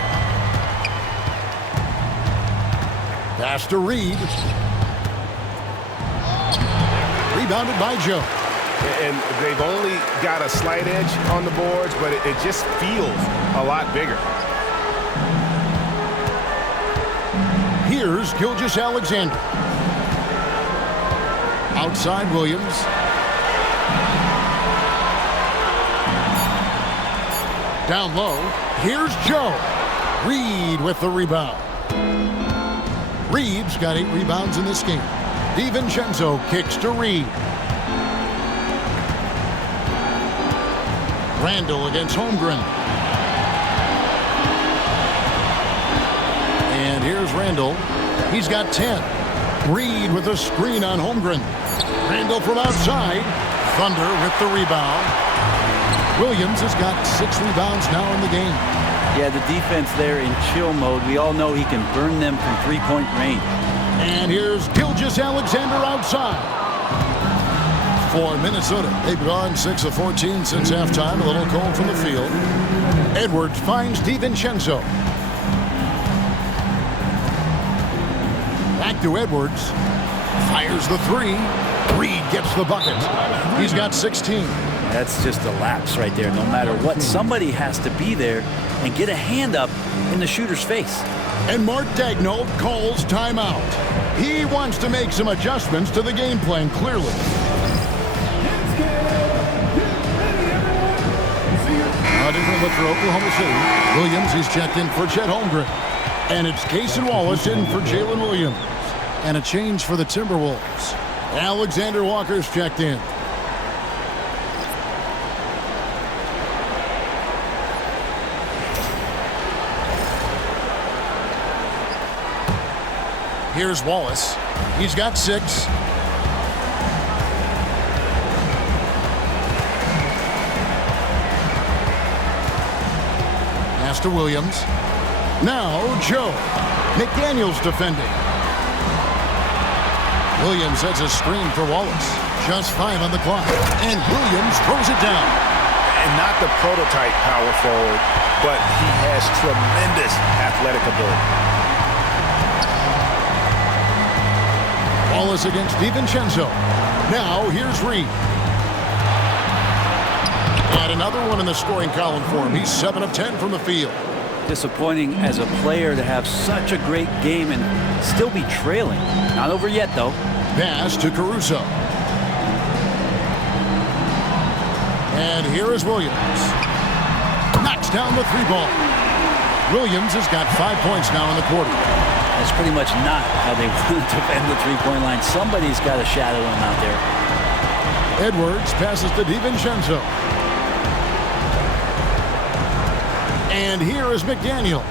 Pass to Reed. Rebounded by Joe. And they've only got a slight edge on the boards, but it just feels a lot bigger. Here's Gilgeous-Alexander. Outside Williams. Down low. Here's Joe. Reed with the rebound. Reed's got 8 rebounds in this game. DiVincenzo kicks to Reed. Randall against Holmgren. And here's Randall. He's got 10. Reed with a screen on Holmgren. Randall from outside. Thunder with the rebound. Williams has got 6 rebounds now in the game. Yeah, the defense there in chill mode. We all know he can burn them from three-point range. And here's Gilgeous-Alexander outside. For Minnesota, they've gone 6 of 14 since halftime. A little cold from the field. Edwards finds DiVincenzo. Back to Edwards. Fires the 3. Reed gets the bucket. He's got 16. That's just a lapse right there. No matter what, somebody has to be there and get a hand up in the shooter's face. And Mark Daigneault calls timeout. He wants to make some adjustments to the game plan, clearly. A different look for Oklahoma City. Williams, he's checked in for Chet Holmgren. And it's Cason Wallace in for Jalen Williams. And a change for the Timberwolves. Alexander Walker's checked in. Here's Wallace. He's got 6. Pass to Williams. Now Joe. McDaniels defending. Williams sets a screen for Wallace. Just 5 on the clock. And Williams throws it down. And not the prototype power forward, but he has tremendous athletic ability. Wallace against DiVincenzo. Now here's Reed. And another one in the scoring column for him. He's 7 of 10 from the field. Disappointing as a player to have such a great game and still be trailing. Not over yet, though. Pass to Caruso. And here is Williams. Knocks down the three ball. Williams has got 5 points now in the quarter. That's pretty much not how they want to defend the three-point line. Somebody's got to shadow him out there. Edwards passes to DiVincenzo. And here is McDaniel.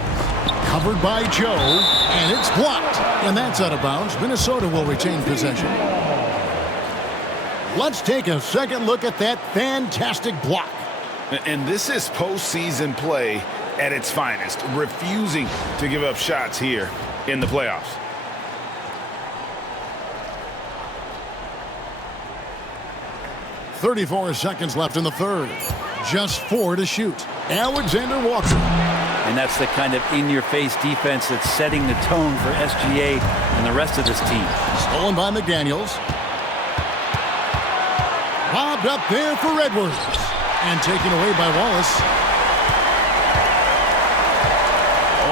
Covered by Joe, and it's blocked. And that's out of bounds. Minnesota will retain possession. Let's take a second look at that fantastic block. And this is postseason play at its finest, refusing to give up shots here in the playoffs. .34 seconds left in the third. Just 4 to shoot. Alexander Walker. And that's the kind of in-your-face defense that's setting the tone for SGA and the rest of this team. Stolen by McDaniels. Lobbed up there for Edwards. And taken away by Wallace.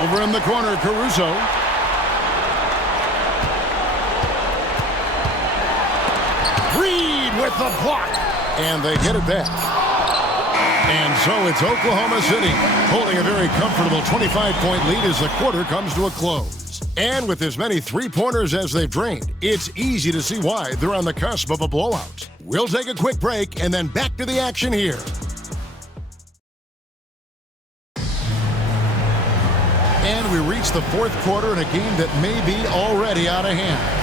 Over in the corner, Caruso. Reed with the block. And they get it back. And so it's Oklahoma City holding a very comfortable 25-point lead as the quarter comes to a close. And with as many three-pointers as they've drained, it's easy to see why they're on the cusp of a blowout. We'll take a quick break and then back to the action here. And we reach the fourth quarter in a game that may be already out of hand.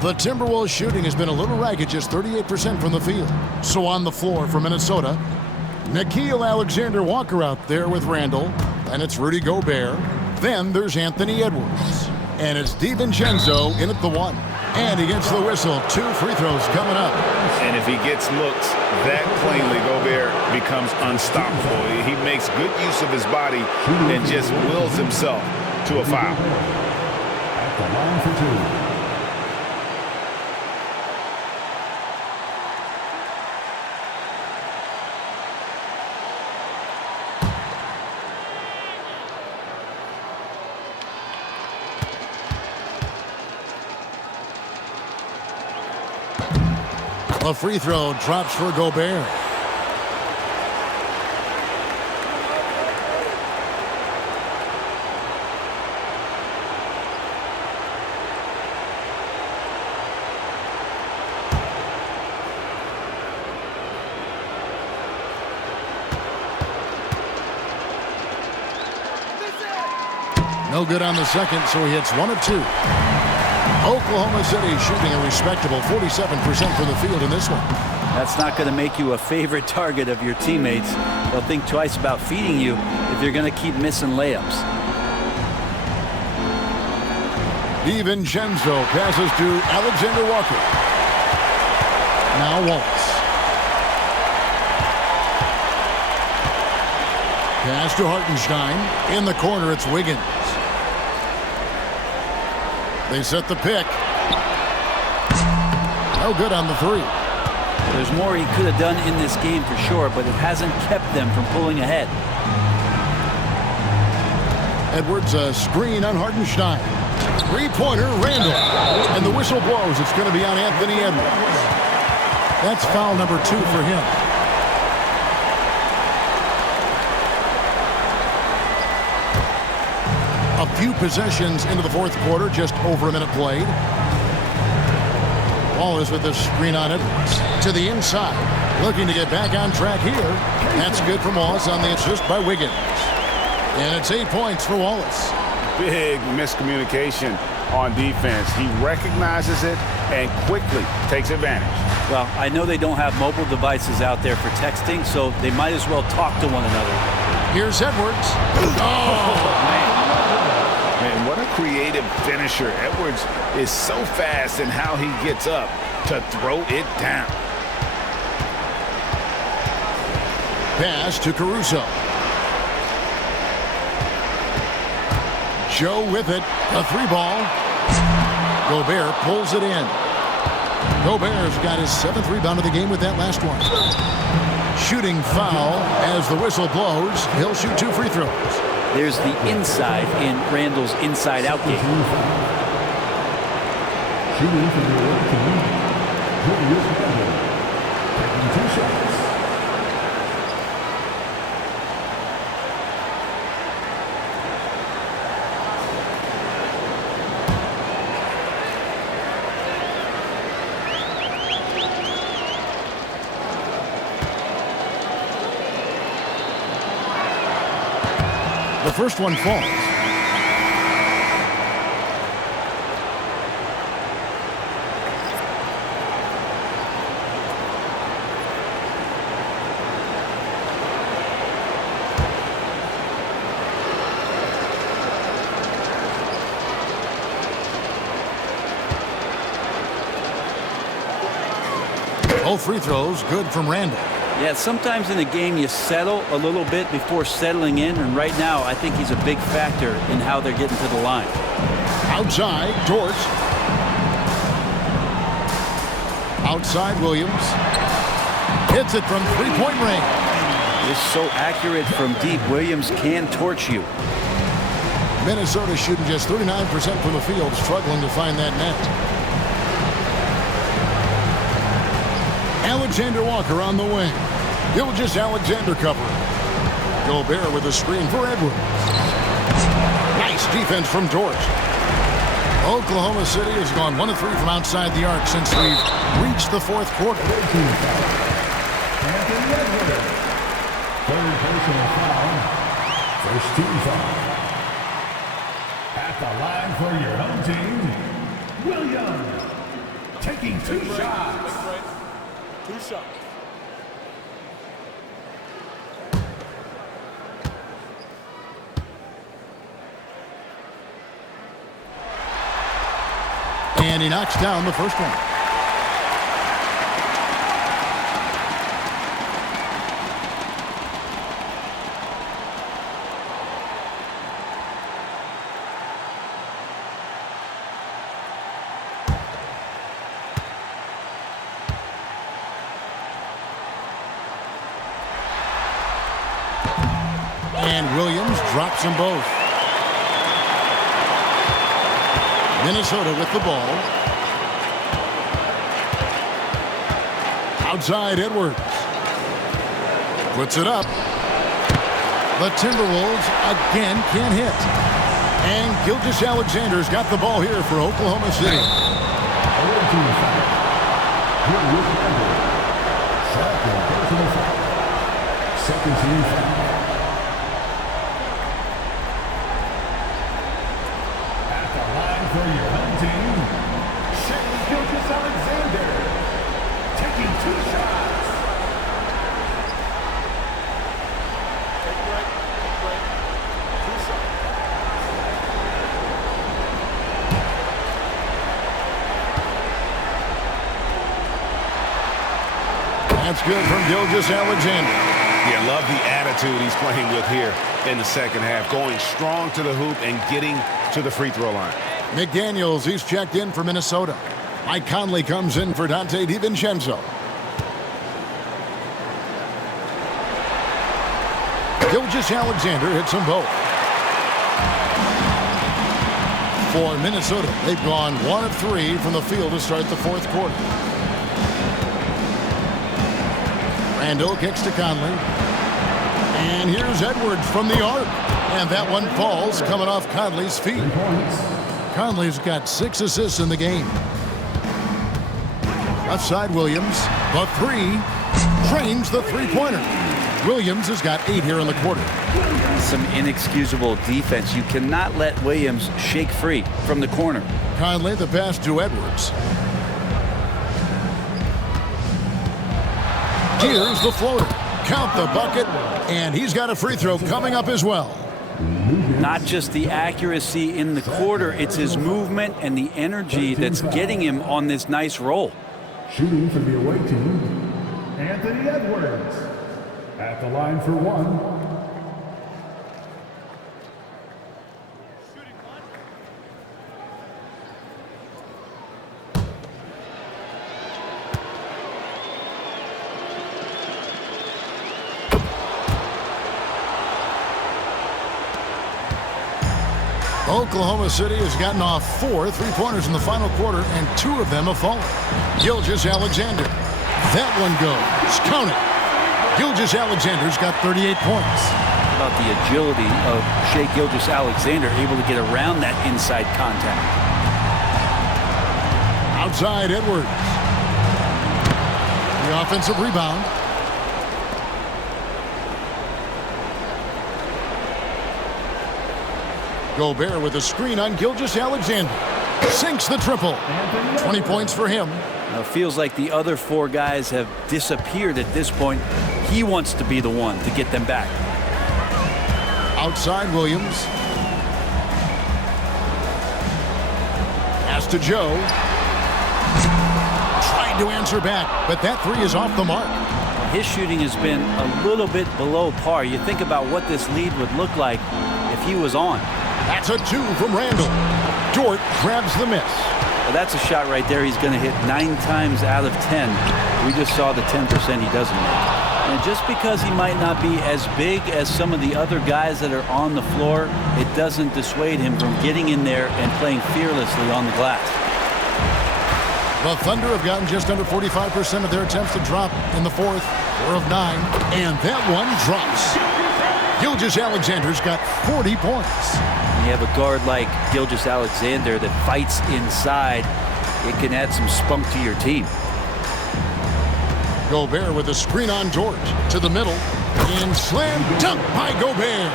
The Timberwolves shooting has been a little ragged, just 38% from the field. So on the floor for Minnesota, Nickeil Alexander-Walker out there with Randall. And it's Rudy Gobert. Then there's Anthony Edwards. And it's DiVincenzo in at the one. And he gets the whistle. 2 free throws coming up. And if he gets looks that plainly, Gobert becomes unstoppable. He makes good use of his body and just wills himself to a foul. At the line for 2. A free throw drops for Gobert. No good on the second, so he hits 1 of 2. Oklahoma City shooting a respectable 47% from the field in this one. That's not going to make you a favorite target of your teammates. They'll think twice about feeding you if you're going to keep missing layups. DiVincenzo passes to Alexander Walker. Now Wallace. Pass to Hartenstein. In the corner, it's Wiggins. They set the pick. No good on the 3. There's more he could have done in this game for sure, but it hasn't kept them from pulling ahead. Edwards, a screen on Hartenstein. Three-pointer, Randall. And the whistle blows. It's going to be on Anthony Edwards. That's foul number 2 for him. A few possessions into the fourth quarter, just over a minute played. Wallace with the screen on Edwards. To the inside. Looking to get back on track here. That's good from Wallace on the assist by Wiggins. And it's 8 points for Wallace. Big miscommunication on defense. He recognizes it and quickly takes advantage. Well, I know they don't have mobile devices out there for texting, so they might as well talk to one another. Here's Edwards. Oh, man. Man, what a creative finisher. Edwards is so fast in how he gets up to throw it down. Pass to Caruso. Joe with it. A 3-ball. Gobert pulls it in. Gobert's got his 7th rebound of the game with that last one. Shooting foul as the whistle blows. He'll shoot 2 free throws. There's the inside in Randall's inside-out game. Shooting for the away team, Julius Randle. Taking 2 shots. The first one falls. Both free throws good from Randall. Yeah, sometimes in a game you settle a little bit before settling in, and right now I think he's a big factor in how they're getting to the line. Outside, Dort. Outside, Williams. Hits it from three-point range. It's so accurate from deep. Williams can torch you. Minnesota shooting just 39% from the field, struggling to find that net. Alexander Walker on the wing. Gilgeous-Alexander covering. Gobert with a screen for Edwards. Nice defense from Dort. Oklahoma City has gone 1 of 3 from outside the arc since we've reached the fourth quarter. Anthony Edwards. Third personal foul. First team foul. At the line for your home team, Williams. Taking 2 shots. 2 shots. And he knocks down the first one. And Williams drops them both. Minnesota with the ball. Outside, Edwards. Puts it up. The Timberwolves again can't hit. And Gilgeous-Alexander's got the ball here for Oklahoma City. Second team foul. For your home team, Gilgeous-Alexander, taking 2 shots. Take break. 2 shots. That's good from Gilgeous-Alexander. Yeah, love the attitude he's playing with here in the second half, going strong to the hoop and getting to the free throw line. McDaniels, he's checked in for Minnesota. Mike Conley comes in for Dante DiVincenzo. Gilgeous-Alexander hits them both. For Minnesota, they've gone 1 of 3 from the field to start the fourth quarter. Randall kicks to Conley. And here's Edwards from the arc. And that one falls, coming off Conley's feet. Conley's got 6 assists in the game. Left side, Williams. The 3 drains the three-pointer. Williams has got 8 here in the quarter. Some inexcusable defense. You cannot let Williams shake free from the corner. Conley, the pass to Edwards. Here's the floater. Count the bucket, and he's got a free throw coming up as well. Not just the accuracy in the quarter, it's his movement and the energy that's getting him on this nice roll. Shooting for the away team, Anthony Edwards. At the line for 1. Oklahoma City has gotten off 4 3-pointers in the final quarter, and 2 of them have fallen. Gilgeous-Alexander. That one goes. Count it. Gilgeous-Alexander's got 38 points. About the agility of Shai Gilgeous-Alexander, able to get around that inside contact. Outside Edwards. The offensive rebound. Gobert with a screen on Gilgeous-Alexander. Sinks the triple. 20 points for him. Now, it feels like the other 4 guys have disappeared at this point. He wants to be the one to get them back. Outside Williams. Pass to Joe. Trying to answer back, but that 3 is off the mark. His shooting has been a little bit below par. You think about what this lead would look like if he was on. That's a 2 from Randall. Dort grabs the miss. Well, that's a shot right there he's going to hit 9 times out of 10. We just saw the 10% he doesn't make. And just because he might not be as big as some of the other guys that are on the floor, it doesn't dissuade him from getting in there and playing fearlessly on the glass. The Thunder have gotten just under 45% of their attempts to drop in the 4th, 4 of 9, and that one drops. Gilgeous-Alexander's got 40 points. When you have a guard like Gilgeous-Alexander that fights inside, it can add some spunk to your team. Gobert with a screen on Dort to the middle. And slam dunk by Gobert.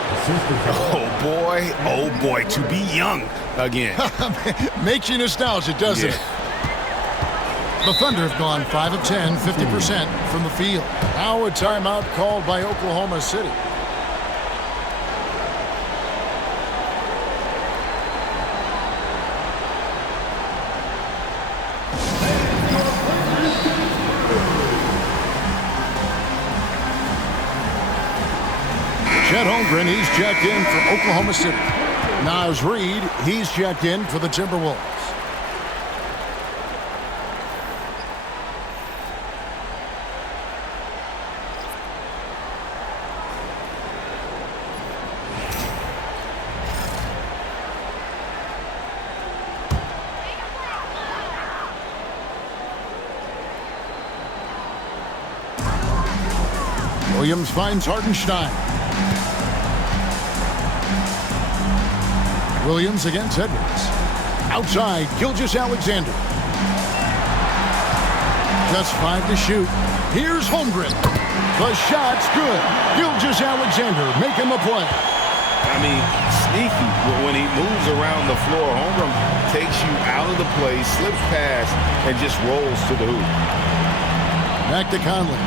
Oh boy, to be young again. Makes you nostalgic, doesn't it? The Thunder have gone 5 of 10, 50% from the field. Now a timeout called by Oklahoma City. Chet Holmgren, he's checked in for Oklahoma City. Naz Reid, he's checked in for the Timberwolves. Williams finds Hartenstein. Williams against Edwards. Outside, Gilgeous-Alexander. Just 5 to shoot. Here's Holmgren. The shot's good. Gilgeous-Alexander making the play. I mean, sneaky. When he moves around the floor, Holmgren takes you out of the play, slips past, and just rolls to the hoop. Back to Conley.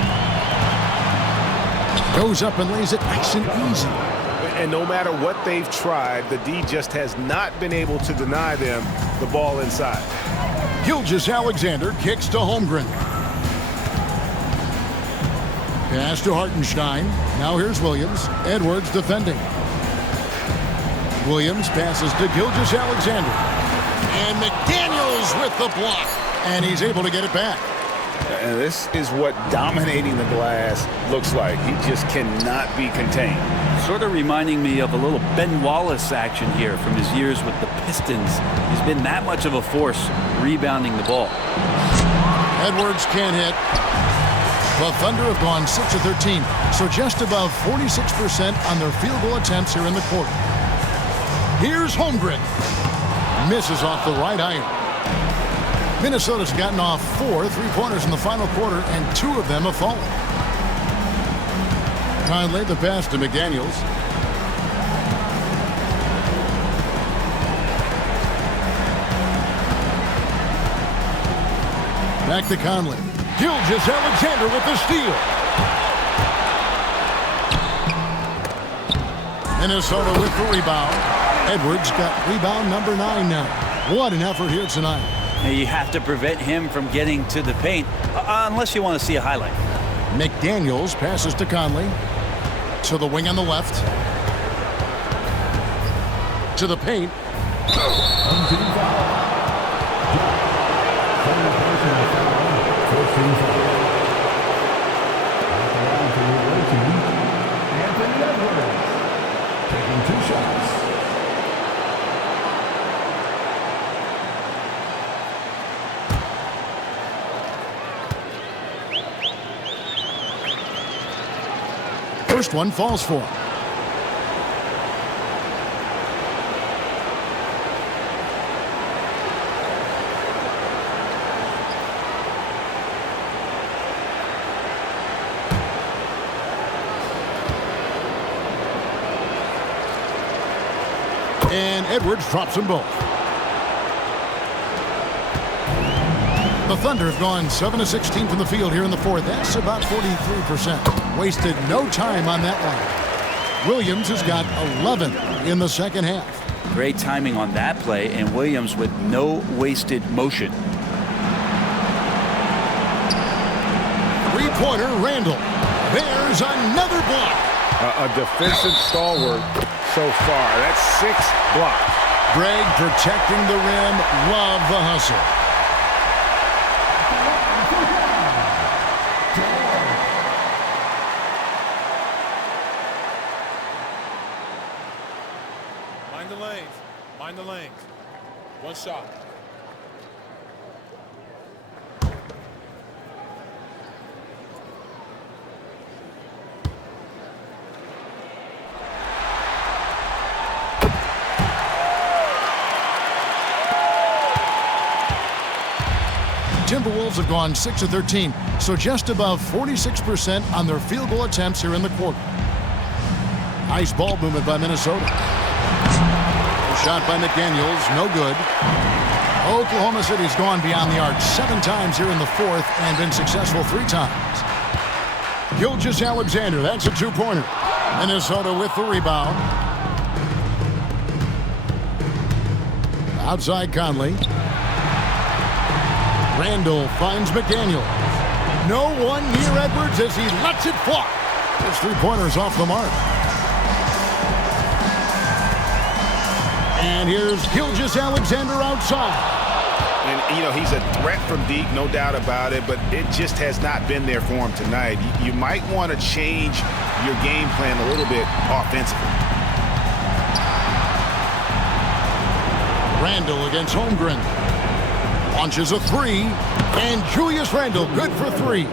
Goes up and lays it nice and easy. And no matter what they've tried, the D just has not been able to deny them the ball inside. Gilgeous-Alexander kicks to Holmgren. Pass to Hartenstein. Now here's Williams. Edwards defending. Williams passes to Gilgeous-Alexander. And McDaniels with the block. And he's able to get it back. And this is what dominating the glass looks like. He just cannot be contained. Sort of reminding me of a little Ben Wallace action here from his years with the Pistons. He's been that much of a force rebounding the ball. Edwards can't hit. The Thunder have gone 6 of 13, so just above 46% on their field goal attempts here in the quarter. Here's Holmgren. Misses off the right iron. Minnesota's gotten off 4 3-pointers in the final quarter, and 2 of them have fallen. Conley the pass to McDaniels. Back to Conley. Gilgeous-Alexander with the steal. Minnesota with the rebound. Edwards got rebound number 9 now. What an effort here tonight. You have to prevent him from getting to the paint, unless you want to see a highlight. McDaniels passes to Conley. To the wing on the left. To the paint. first one falls for him. And Edwards drops them both. The Thunder have gone 7 of 16 from the field here in the fourth. That's about 43%. Wasted no time on that one. Williams has got 11 in the second half. Great timing on that play, and Williams with no wasted motion. Three-pointer, Randall. There's another block. A defensive stalwart so far. That's 6 blocks. Greg protecting the rim. Love the hustle. Mind the lanes. Mind the lanes. One shot. Timberwolves have gone 6 of 13, so just above 46% on their field goal attempts here in the quarter. Nice ball movement by Minnesota. A shot by McDaniels, no good. Oklahoma City's gone beyond the arc 7 times here in the fourth and been successful 3 times. Gilgeous-Alexander, that's a 2-pointer. Minnesota with the rebound. Outside Conley. Randall finds McDaniel. No one near Edwards as he lets it fly. His 3-pointer's off the mark. And here's Gilgeous-Alexander outside. And, you know, he's a threat from deep, no doubt about it, but it just has not been there for him tonight. You might want to change your game plan a little bit offensively. Randall against Holmgren. Launches a 3, and Julius Randle good for 3.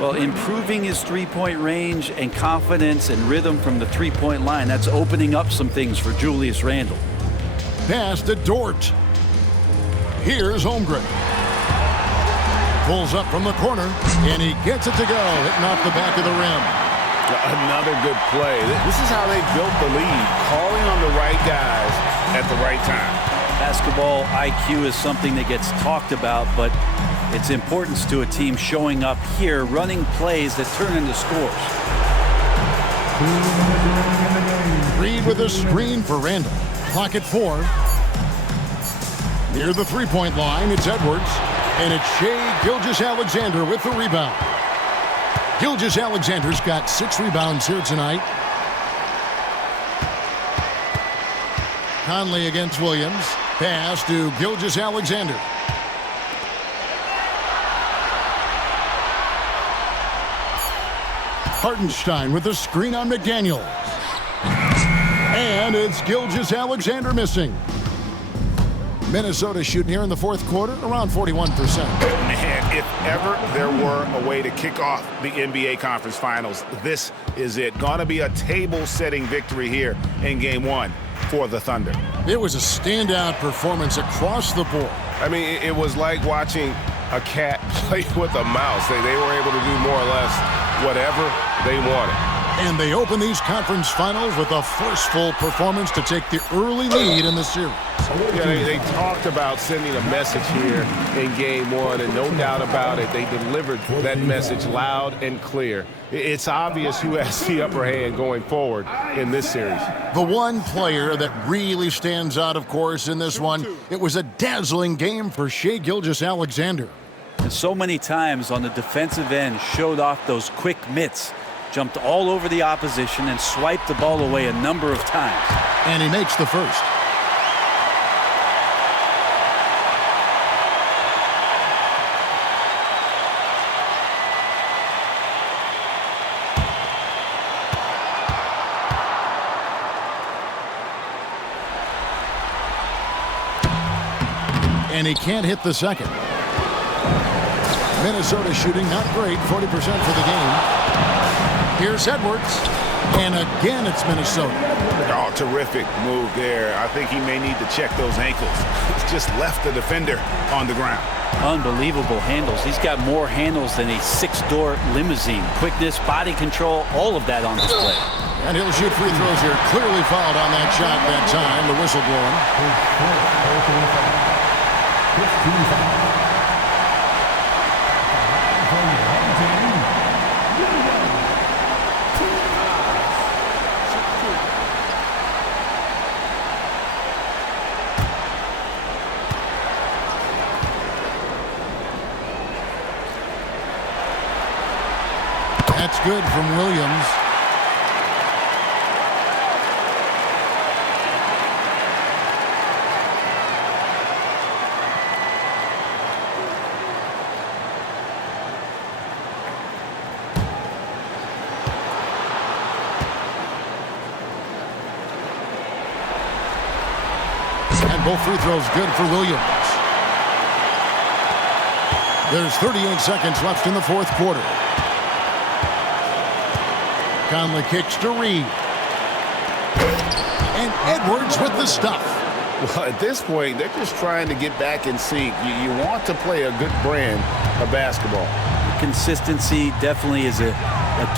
Well, improving his three-point range and confidence and rhythm from the three-point line, that's opening up some things for Julius Randle. Pass to Dort. Here's Holmgren. Pulls up from the corner, and he gets it to go, hitting off the back of the rim. Another good play. This is how they built the lead, calling on the right guys at the right time. Basketball IQ is something that gets talked about, but its importance to a team showing up here, running plays that turn into scores. Reed with a screen for Randall. Clock at 4. Near the 3-point line, it's Edwards. And it's Shai Gilgeous-Alexander with the rebound. Gilgeous-Alexander's got 6 rebounds here tonight. Conley against Williams. Pass to Gilgeous-Alexander. Hartenstein with the screen on McDaniels. And it's Gilgeous-Alexander missing. Minnesota shooting here in the fourth quarter around 41%. Man, if ever there were a way to kick off the NBA Conference Finals, this is it. Gonna be a table-setting victory here in Game 1 for the Thunder. It was a standout performance across the board. I mean, it was like watching a cat play with a mouse. They were able to do more or less whatever they wanted. And they open these conference finals with a forceful performance to take the early lead in the series. Yeah, they talked about sending a message here in Game 1, and no doubt about it, they delivered that message loud and clear. It's obvious who has the upper hand going forward in this series. The one player that really stands out, of course, in this one, it was a dazzling game for Shai Gilgeous-Alexander. And so many times on the defensive end showed off those quick mitts, jumped all over the opposition and swiped the ball away a number of times. And he makes the first. And he can't hit the second. Minnesota shooting not great, 40% for the game. Here's Edwards. And again, it's Minnesota. Oh, terrific move there. I think he may need to check those ankles. He's just left the defender on the ground. Unbelievable handles. He's got more handles than a six-door limousine. Quickness, body control, all of that on display. And he'll shoot free throws here. Clearly fouled on that shot that time. The whistle blowing. That's good from Williams. And both free throws good for Williams. There's 38 seconds left in the fourth quarter. Conley kicks to Reed. And Edwards with the stuff. Well, at this point, they're just trying to get back in sync. You want to play a good brand of basketball. Consistency definitely is a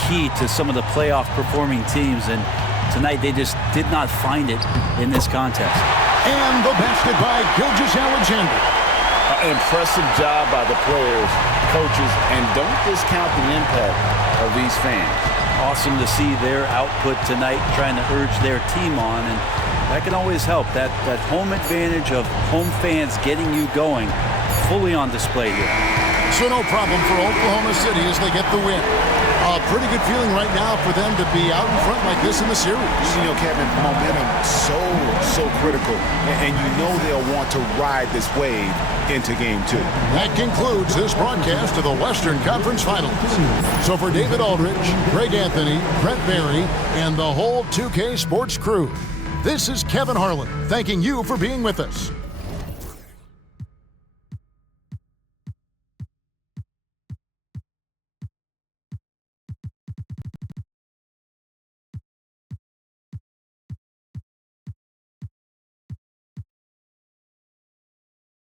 key to some of the playoff performing teams, and tonight they just did not find it in this contest. And the basket by Gilgeous-Alexander. Impressive job by the players, coaches, and don't discount the impact of these fans. Awesome to see their output tonight, trying to urge their team on, and that can always help. That home advantage of home fans getting you going, fully on display here. So no problem for Oklahoma City as they get the win. A pretty good feeling right now for them to be out in front like this in the series. You know, Kevin, momentum so critical, and you know they'll want to ride this wave into Game 2. That concludes this broadcast of the Western Conference Finals. So for David Aldridge, Greg Anthony, Brett Barry, and the whole 2K Sports crew, this is Kevin Harlan thanking you for being with us.